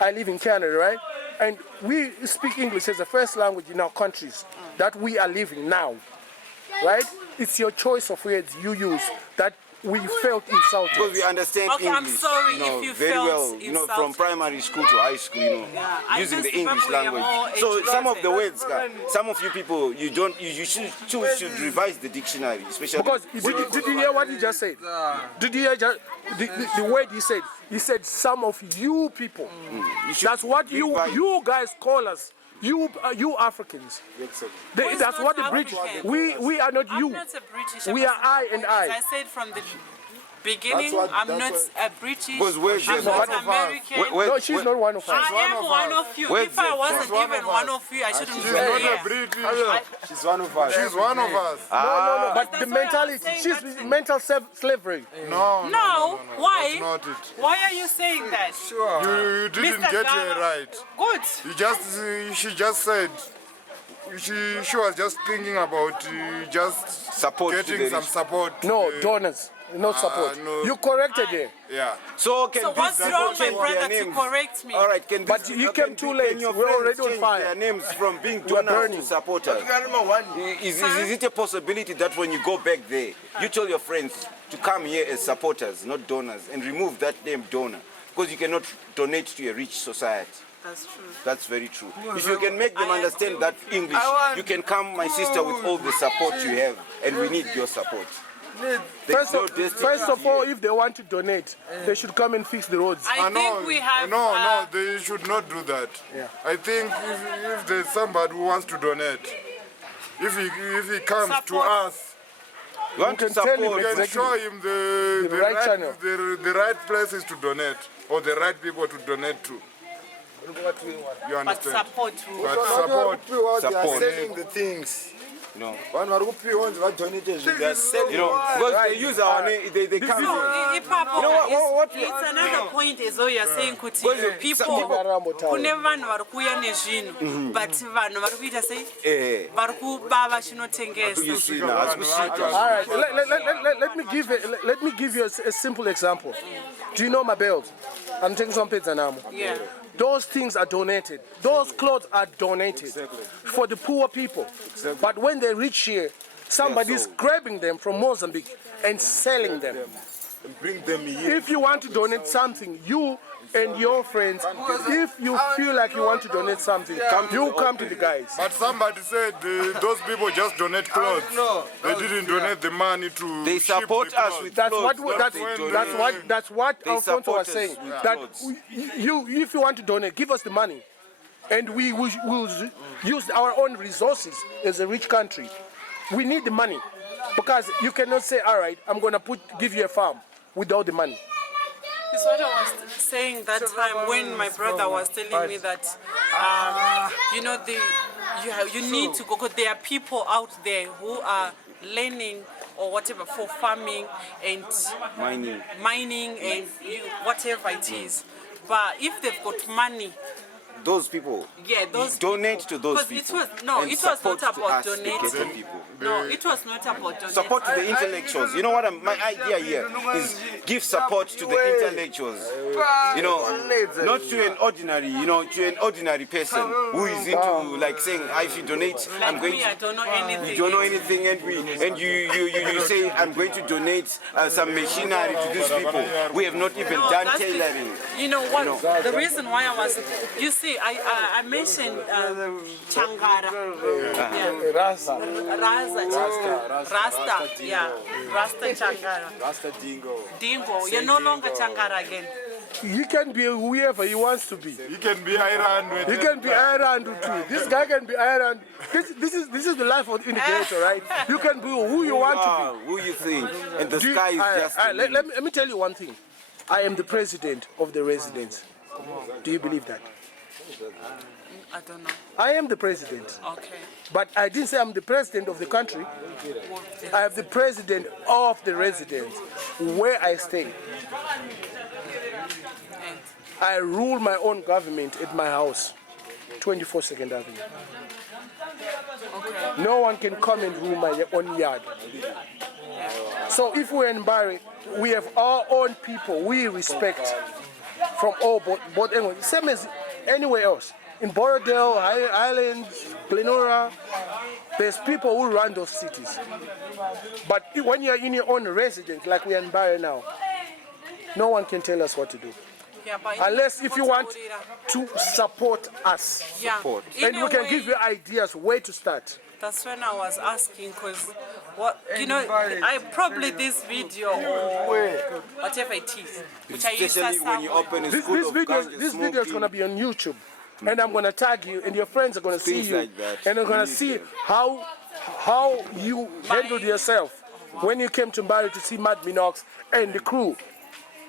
I live in Canada, right? And we speak English as a first language in our countries that we are living now, right? It's your choice of words you use that we felt insulted. Because we understand Okay, I'm English, sorry you know, if you very felt well, you know, from insulted. primary school to high school, you know, Yeah, I using the just English remember we are language. more So some of the educated. words, some of you people, you should revise the dictionary, especially Because did you hear what he just said? Did you hear the word he said? He said some of you people. you should That's what revise. you guys call us. You Africans. Who is That's not what the British. African? We are not I'm you. not a British. We are I and I. As I said from the beginning, That's what- I'm that's not what- a British. Because where's I'm your- not one of us. American. No, she's not one of us. I am one of you. Where's If I the- wasn't She's one even of one us. of you, I shouldn't be She's not here. a British. She's one of us. She's one of us. No, but That's the why I'm mentality. saying She's that's it. mental slavery. No. No, why? That's not it. Why are you saying that? You didn't Mr. get Gaffa. it right. Good. She just said she was just thinking about just Support to getting the some rich. support. to No, the- donors, not support. no. You corrected her. Yeah. So can So these what's people wrong, my change brother, their to names? correct me? All right, can But these- you can came too can late. your We're friends already on change fire. Their names from being We're donors burning. to supporters. Is Huh? it a possibility that when you go back there, you tell your friends to come here as supporters, not donors, and remove that name donor? Because you cannot donate to a rich society. That's true. That's very true. If you can make them I understand agree that with you. English, you can come, my sister, with all the support you have, and we need your support. First no of, destiny first of all, here. if they want to donate, they should come and fix the roads. I think we have. No, they should not do that. Yeah. I think if there's somebody who wants to donate, if he comes to Support. us, You want You to can tell him support? we can Exactly. show him the right channel. the right places to donate or the right people to donate to. You But understand? support too. But support. They are Support. selling the things. You know, Vanhu vari kupiwa kuti vadonate zvinhu. They are selling. you know, because they use our name, they come No, here. Papa, what- it's another point as well you're saying kuti Because people Marambo town. kune vanhu vari kuuya nezvinhu but vanhu vari kuita sei Eh, vari kubava chinotengesa you see now, as we see it. All right, let me give you a simple example. Do you know my bells? I'm taking some pizza now. Yeah. Those things are donated. Those clothes are donated for the poor people. But when they reach here, somebody's grabbing them from Mozambique and selling them. And bring them here. If you want to donate something, you and your friends, if you feel like you want to donate something, you come to the guys. But somebody said those people just donate clothes. They didn't donate the money to. They support us with clothes. That's what They Alphonso support was us saying. with That clothes. if you want to donate, give us the money, and we will use our own resources as a rich country. We need the money because you cannot say, all right, I'm gonna give you a farm without the money. It's what I was saying that time when my brother was telling me that, you know, you need to go, because there are people out there who are learning or whatever for farming and mining and whatever it is. But if they've got money, those people. Yeah, those donate to those people. It was not about donating. No, it was not about donating. Support to the intellectuals. You know what? My idea here is give support to the intellectuals. You know, not to an ordinary. You know, to an ordinary person who is into like saying, if you donate, like I'm going me, to. I don't know anything. You don't know anything, and you say I'm going to donate some machinery to these people. We have not even done tailoring. You know what? The reason why I was, you see, I mentioned Changara. Rasta. Yeah. Rasta Changara. Ras Dhingo. You're no longer Changara again. He can be whoever he wants to be. He can be Iran. He can be Iran too. This guy can be Iran. This is the life of in the ghetto, right? You can be who you want to be. Who you think, and the sky is just. Let me tell you one thing. I am the president of the residents. Do you believe that? I don't know. I am the president. Okay. But I didn't say I'm the president of the country. I am the president of the residents, where I stay. I rule my own government at my house, 24 Second Avenue. Okay. No one can come and rule my own yard. So if we're in Mbare, we have our own people we respect from all both angles, same as anywhere else. In Borodale, Highlands, Glenora, there's people who run those cities. But when you're in your own residence, like we're in Mbare now, no one can tell us what to do. Yeah, unless if you want to support us. Yeah. And we can give you ideas where to start. That's when I was asking, because what I probably this video or whatever it is, which I use Especially when you open a school this video is gonna be on YouTube, and I'm gonna tag you, and your friends are gonna see you, and they're gonna see how you handled yourself when you came to Mbare to see Mad Minox and the crew.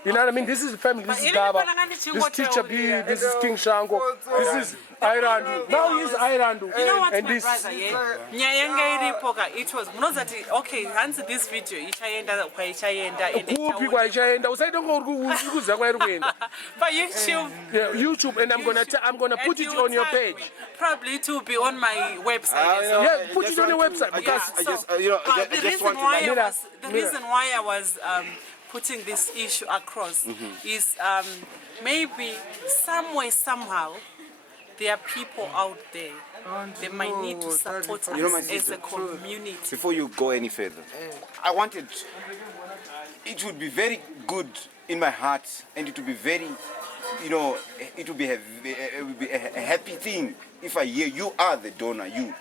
You know what I mean? This is the family. This is Gaba. This is Teacher B. This is King Shango. This is Irandu. Now he's Irandu. You know what's and my this. brother, yeah? It was, okay, answer this video. Kuphi kwa ichayenda usaita ngokuza kwayenda. But YouTube. Yeah, YouTube, and I'm gonna put it on your page. Probably it will be on my website as well. Yeah, put it on your website because the reason why I was putting this issue across is maybe somewhere, somehow, there are people out there. They might need to support us as a community. Before you go any further, it would be very good in my heart, and it would be very, it would be a happy thing if I hear you are the donor, you.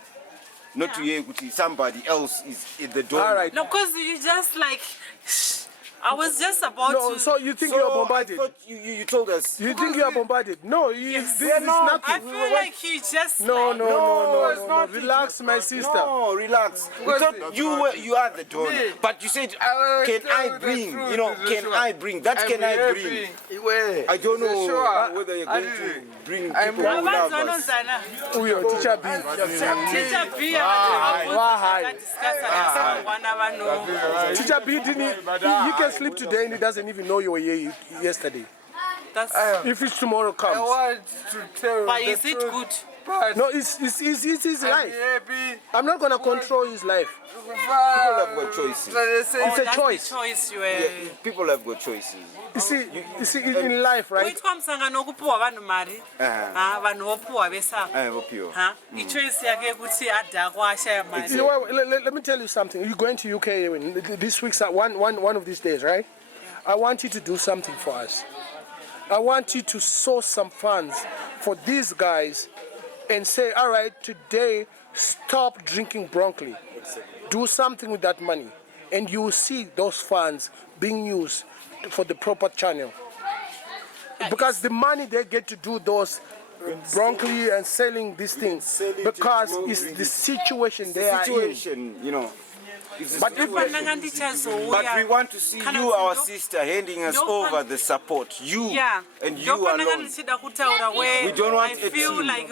Not to hear somebody else is the donor. All right. No, because you just like... I was just about to... So you think you're bombarded? I thought you told us. You think you're bombarded? No, this is nothing. I feel like you just... No. Relax, my sister. No, relax. We thought you are the donor. But you said, can I bring? Can I bring? That can I bring? I don't know whether you're going to bring people who love us. Teacher B. Teacher B. Teacher B he can sleep today and he doesn't even know you were here yesterday. If it's tomorrow comes. I want to tell but is it good? No, it's his life. I'm not going to control his life. People have got choices. It's a choice. People have got choices. You see, in life, right? Let me tell you something. You're going to UK this week, one of these days, right? I want you to do something for us. I want you to source some funds for these guys and say, all right, today stop drinking broccoli. Do something with that money. And you will see those funds being used for the proper channel. Because the money they get to do those broccoli and selling these things, because it's the situation they are in. You know. But But we want to see you, our sister, handing us over the support. You and you alone. We don't want I feel like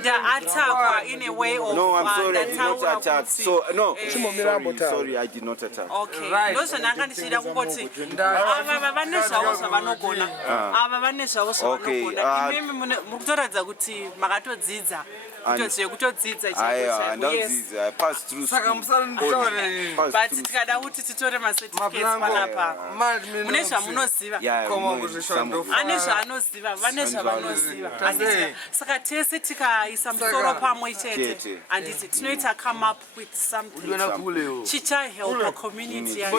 the attack in a way of no, I'm sorry, I did not attack. So no, sorry, I did not attack. Okay. Those are not going to see that. I passed through school. But tikada kuti titore macertificates panapa munesha munoziva anesha anoziva vanesha vanoziva saka tese tikaisa musoro pamwe chete anditi tinoita come up with something chicha help a community and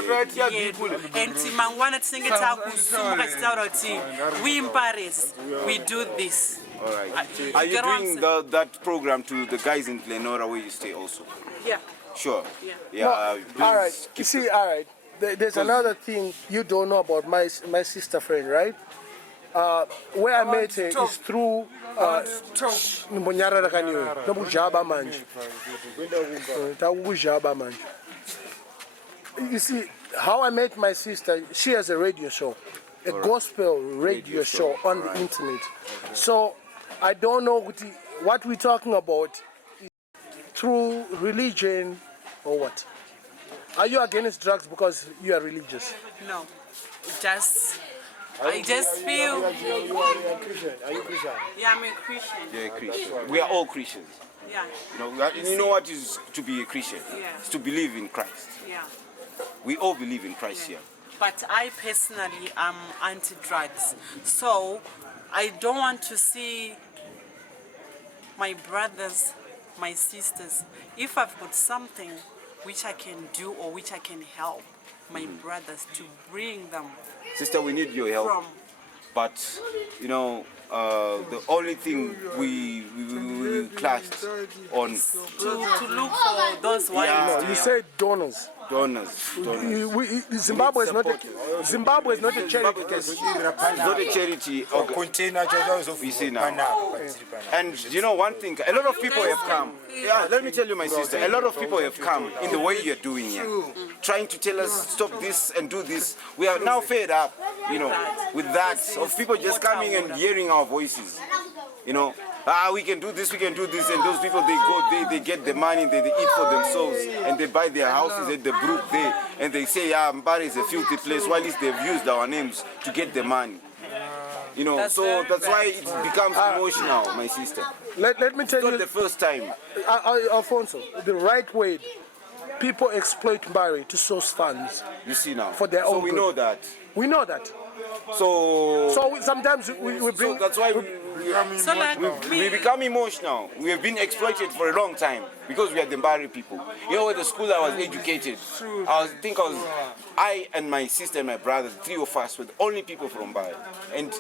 mangwana tinenge takusumuka titaura kuti we Mbare, we do this. All right. Are you doing that program to the guys in Glenora where you stay also? Yeah. Sure. Yeah. No, all right. You see, all right. There's another thing you don't know about my sister friend, right? Where I met her is through you see, how I met my sister, she has a radio show, a gospel radio show on the internet. So I don't know what we're talking about through religion or what. Are you against drugs because you are religious? No, I just feel. Are you Christian? Are you Christian? Yeah, I'm a Christian. Yeah, Christian. We are all Christians. Yeah. You know what is to be a Christian? Yeah. It's to believe in Christ. Yeah. We all believe in Christ here. But I personally am anti-drugs, so I don't want to see my brothers, my sisters. If I've got something which I can do or which I can help my brothers to bring them. Sister, we need your help. But the only thing we clashed on to look for those wives. No, you said donors. Zimbabwe is not a charity case. It's not a charity. We see now. And you know one thing, a lot of people have come. Yeah, let me tell you, my sister, a lot of people have come in the way you're doing here, trying to tell us stop this and do this. We are now fed up, with that, of people just coming and hearing our voices. We can do this, and those people, they get the money, they eat for themselves, and they buy their houses at the brook there, and they say, Mbare is a filthy place, while they've used our names to get the money. So that's why it becomes emotional, my sister. Let me tell you, it's not the first time. Alphonso, the right way, people exploit Mbare to source funds. You see now. For their own So we good. know that. We know that. So sometimes we bring. So that's why we become emotional. We have been exploited for a long time because we are the Mbare people. At the school I was educated, I and my sister and my brother, the three of us, were the only people from Mbare. And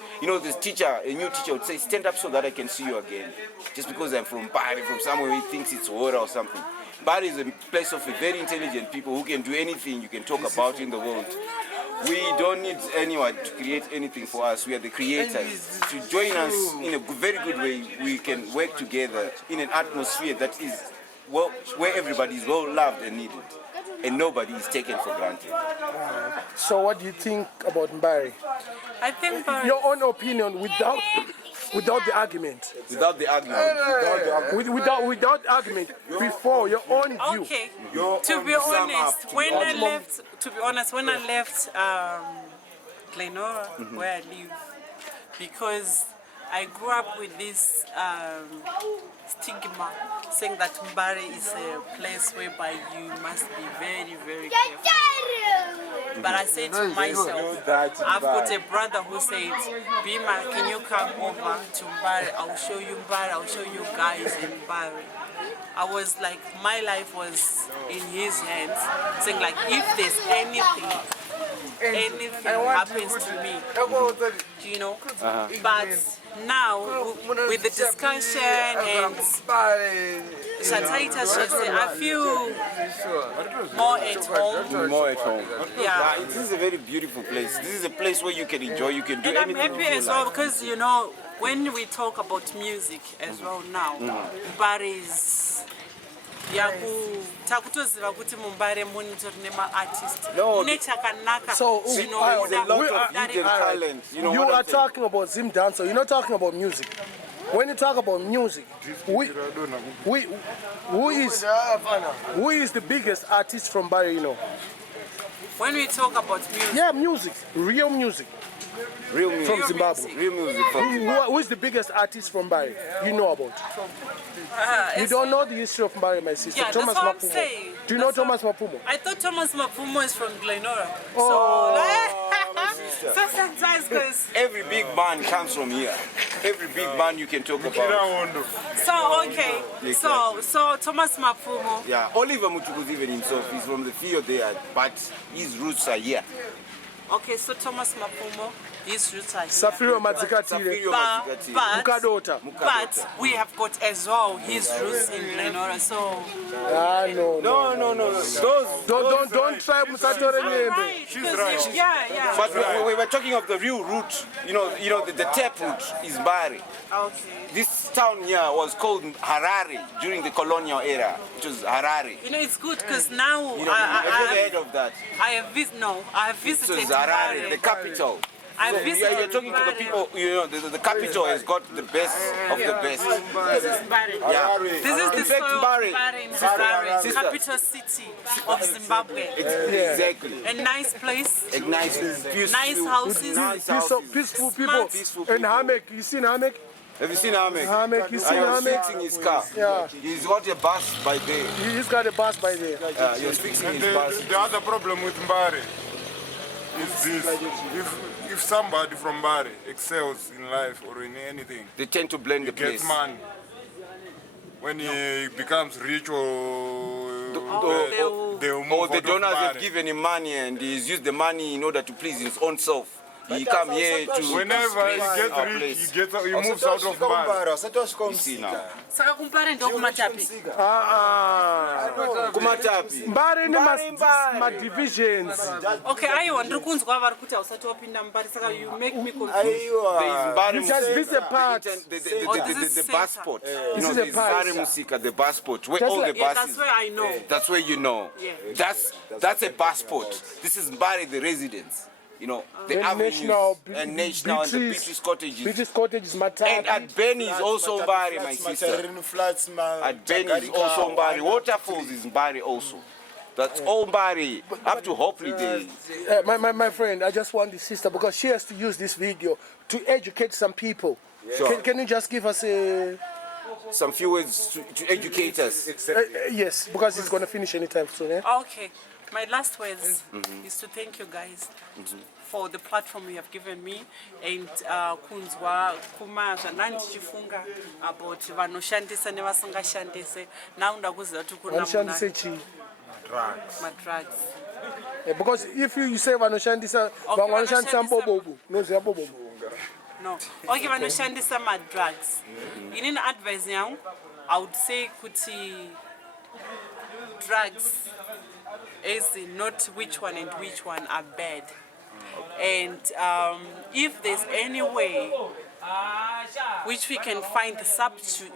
this teacher, a new teacher, would say, stand up so that I can see you again. Just because I'm from Mbare, from somewhere he thinks it's water or something. Mbare is a place of very intelligent people who can do anything you can talk about in the world. We don't need anyone to create anything for us. We are the creators. To join us in a very good way, we can work together in an atmosphere that is where everybody is well loved and needed, and nobody is taken for granted. So what do you think about Mbare? I think your own opinion without the argument. Without the argument. Without argument. Before your own view. Okay. To be honest, when I left Glenora, where I live, because I grew up with this stigma saying that Mbare is a place whereby you must be very, very careful. But I said to myself, I've got a brother who said, Bimma, can you come over to Mbare? I'll show you Mbare, I'll show you guys in Mbare. I was like, my life was in his hands, saying like, if there's anything anything happens to me, you know. But now, with the discussion and I feel more at home. More at home. Yeah. This is a very beautiful place. This is a place where you can enjoy, you can do And I'm anything. happy as well because, you know, when we talk about music as well now, Mbare is takutoziva kuti mumbare monitor nema artist mune chakanaka So, Talent. You are talking about Zimdancehall. You're not talking about music. When you talk about music, who is the biggest artist from Mbare, you know? When we talk about music, Yeah, music, real music Real music. from Zimbabwe. Real music from Who is the biggest artist from Mbare? You know about? You don't know the history of Mbare, my sister. Yeah, Thomas that's what I'm Mapumo. saying. Do you know Thomas Mapumo? I thought Thomas Mapumo is from Glenora. So sometimes because every big band comes from here. Every big band you can talk about. so okay. So Thomas Mapumo. Yeah, Oliver Mutukuzi even himself is from the field there, but his roots are here. Okay, so Thomas Mapumo, his roots are here. Safiro Mazikatile. Safirio Mazikatile. Mukadota. But we have got as well his roots in Glenora. So No. Don't try Musatore Nyembe. right, she's right. Yeah. But we were talking of the real root. You know the tap root is Mbare. Okay. This town here was called Harare during the colonial era. It was Harare. You know, it's good because now You know, have you ever heard of that? I have It visited was Harare, the Mbare. capital. I So visited you're talking to the Mbare. people, you know, the capital has got the best of the best. This is Mbare. Yeah. This is the In fact, soil of Mbare, Mbare in Harare, sister. capital city of Zimbabwe. Exactly. A nice place, A nice, peaceful, nice houses. nice houses. Peaceful people. Peaceful And people. Hamek, you seen Hamek? Have you seen Ahmed? Hamek, you seen I was Hamek? fixing his car. Yeah. He's got a bus by there. He's got a bus by there. He was fixing And his bus. the other problem with Mbare is this. If somebody from Mbare excels in life or in anything, They tend to blend the place. gets money. When he becomes rich or they will move Or the out of donors have Mbare. given him money and he's used the money in order to please his own self. He come here to Whenever he praise gets our rich, place. he moves out of Mbare. You see now. Saka kumbare ndokumatapi. Kumatapi. Mbare in divisions. Okay, aiwa ndiri kunzwa vari kuti hausati wapinda Mbare, saka you make me confused. There is Mbare You just Musika, visit part. the passport. You This know, is there a is part. Mbare Musika, the passport, where Just all the like- Yeah, buses. that's where I know. That's where you know. Yeah. That's a passport. This is Mbare, the residence. You know, the Then avenues national, and national and the British cottages. British cottages, And Matata. at Benny is also Mbare, my sister. At Benny is also Mbare. Waterfalls is Mbare also. That's all Mbare. Up to hopefully they. My friend, I just want the sister because she has to use this video to educate some people. Sure. Can you just give us a... Some few words to educate us. yes, because it's going to finish anytime soon. Eh? Okay, my last words is to thank you guys for the platform you have given me and kunzwa kuma zvandandichifunga about vanoshandisa nevasingashandise. Now ndakuziva kuti kuna Vanoshandisa chi? madrugs. Because if you say vanoshandisa, Okay, vanoshandisa vanoshandisa- bobobo. No, they are bobobo. No. Okay, vanoshandisa madrugs. Inini advice yangu, I would say kuti drugs as in not which one and which one are bad. And if there's any way which we can find a substitute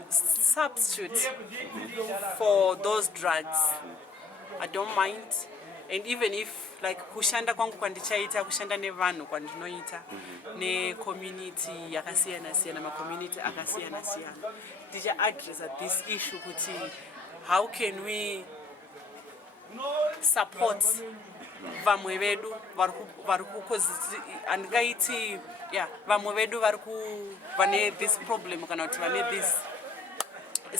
for those drugs, I don't mind. And even if like kushanda kwangu kwandichaita kushanda nevanhu kwandinoita necommunity yakasiyana siyana macommunity akasiyana siyana ndicha address this issue kuti how can we support vamwe vedu vari andingaiti vamwe vedu vane this problem kana kuti vane this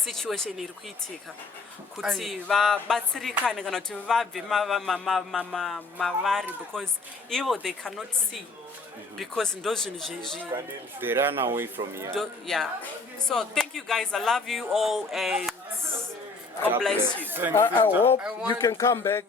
situation iri kuitika kuti vabatsirikane kana kuti vabve mavari because ivo they cannot see because ndo zvinhu They ran away from here. yeah. So thank you guys, I love you all and God bless you. I hope you can come back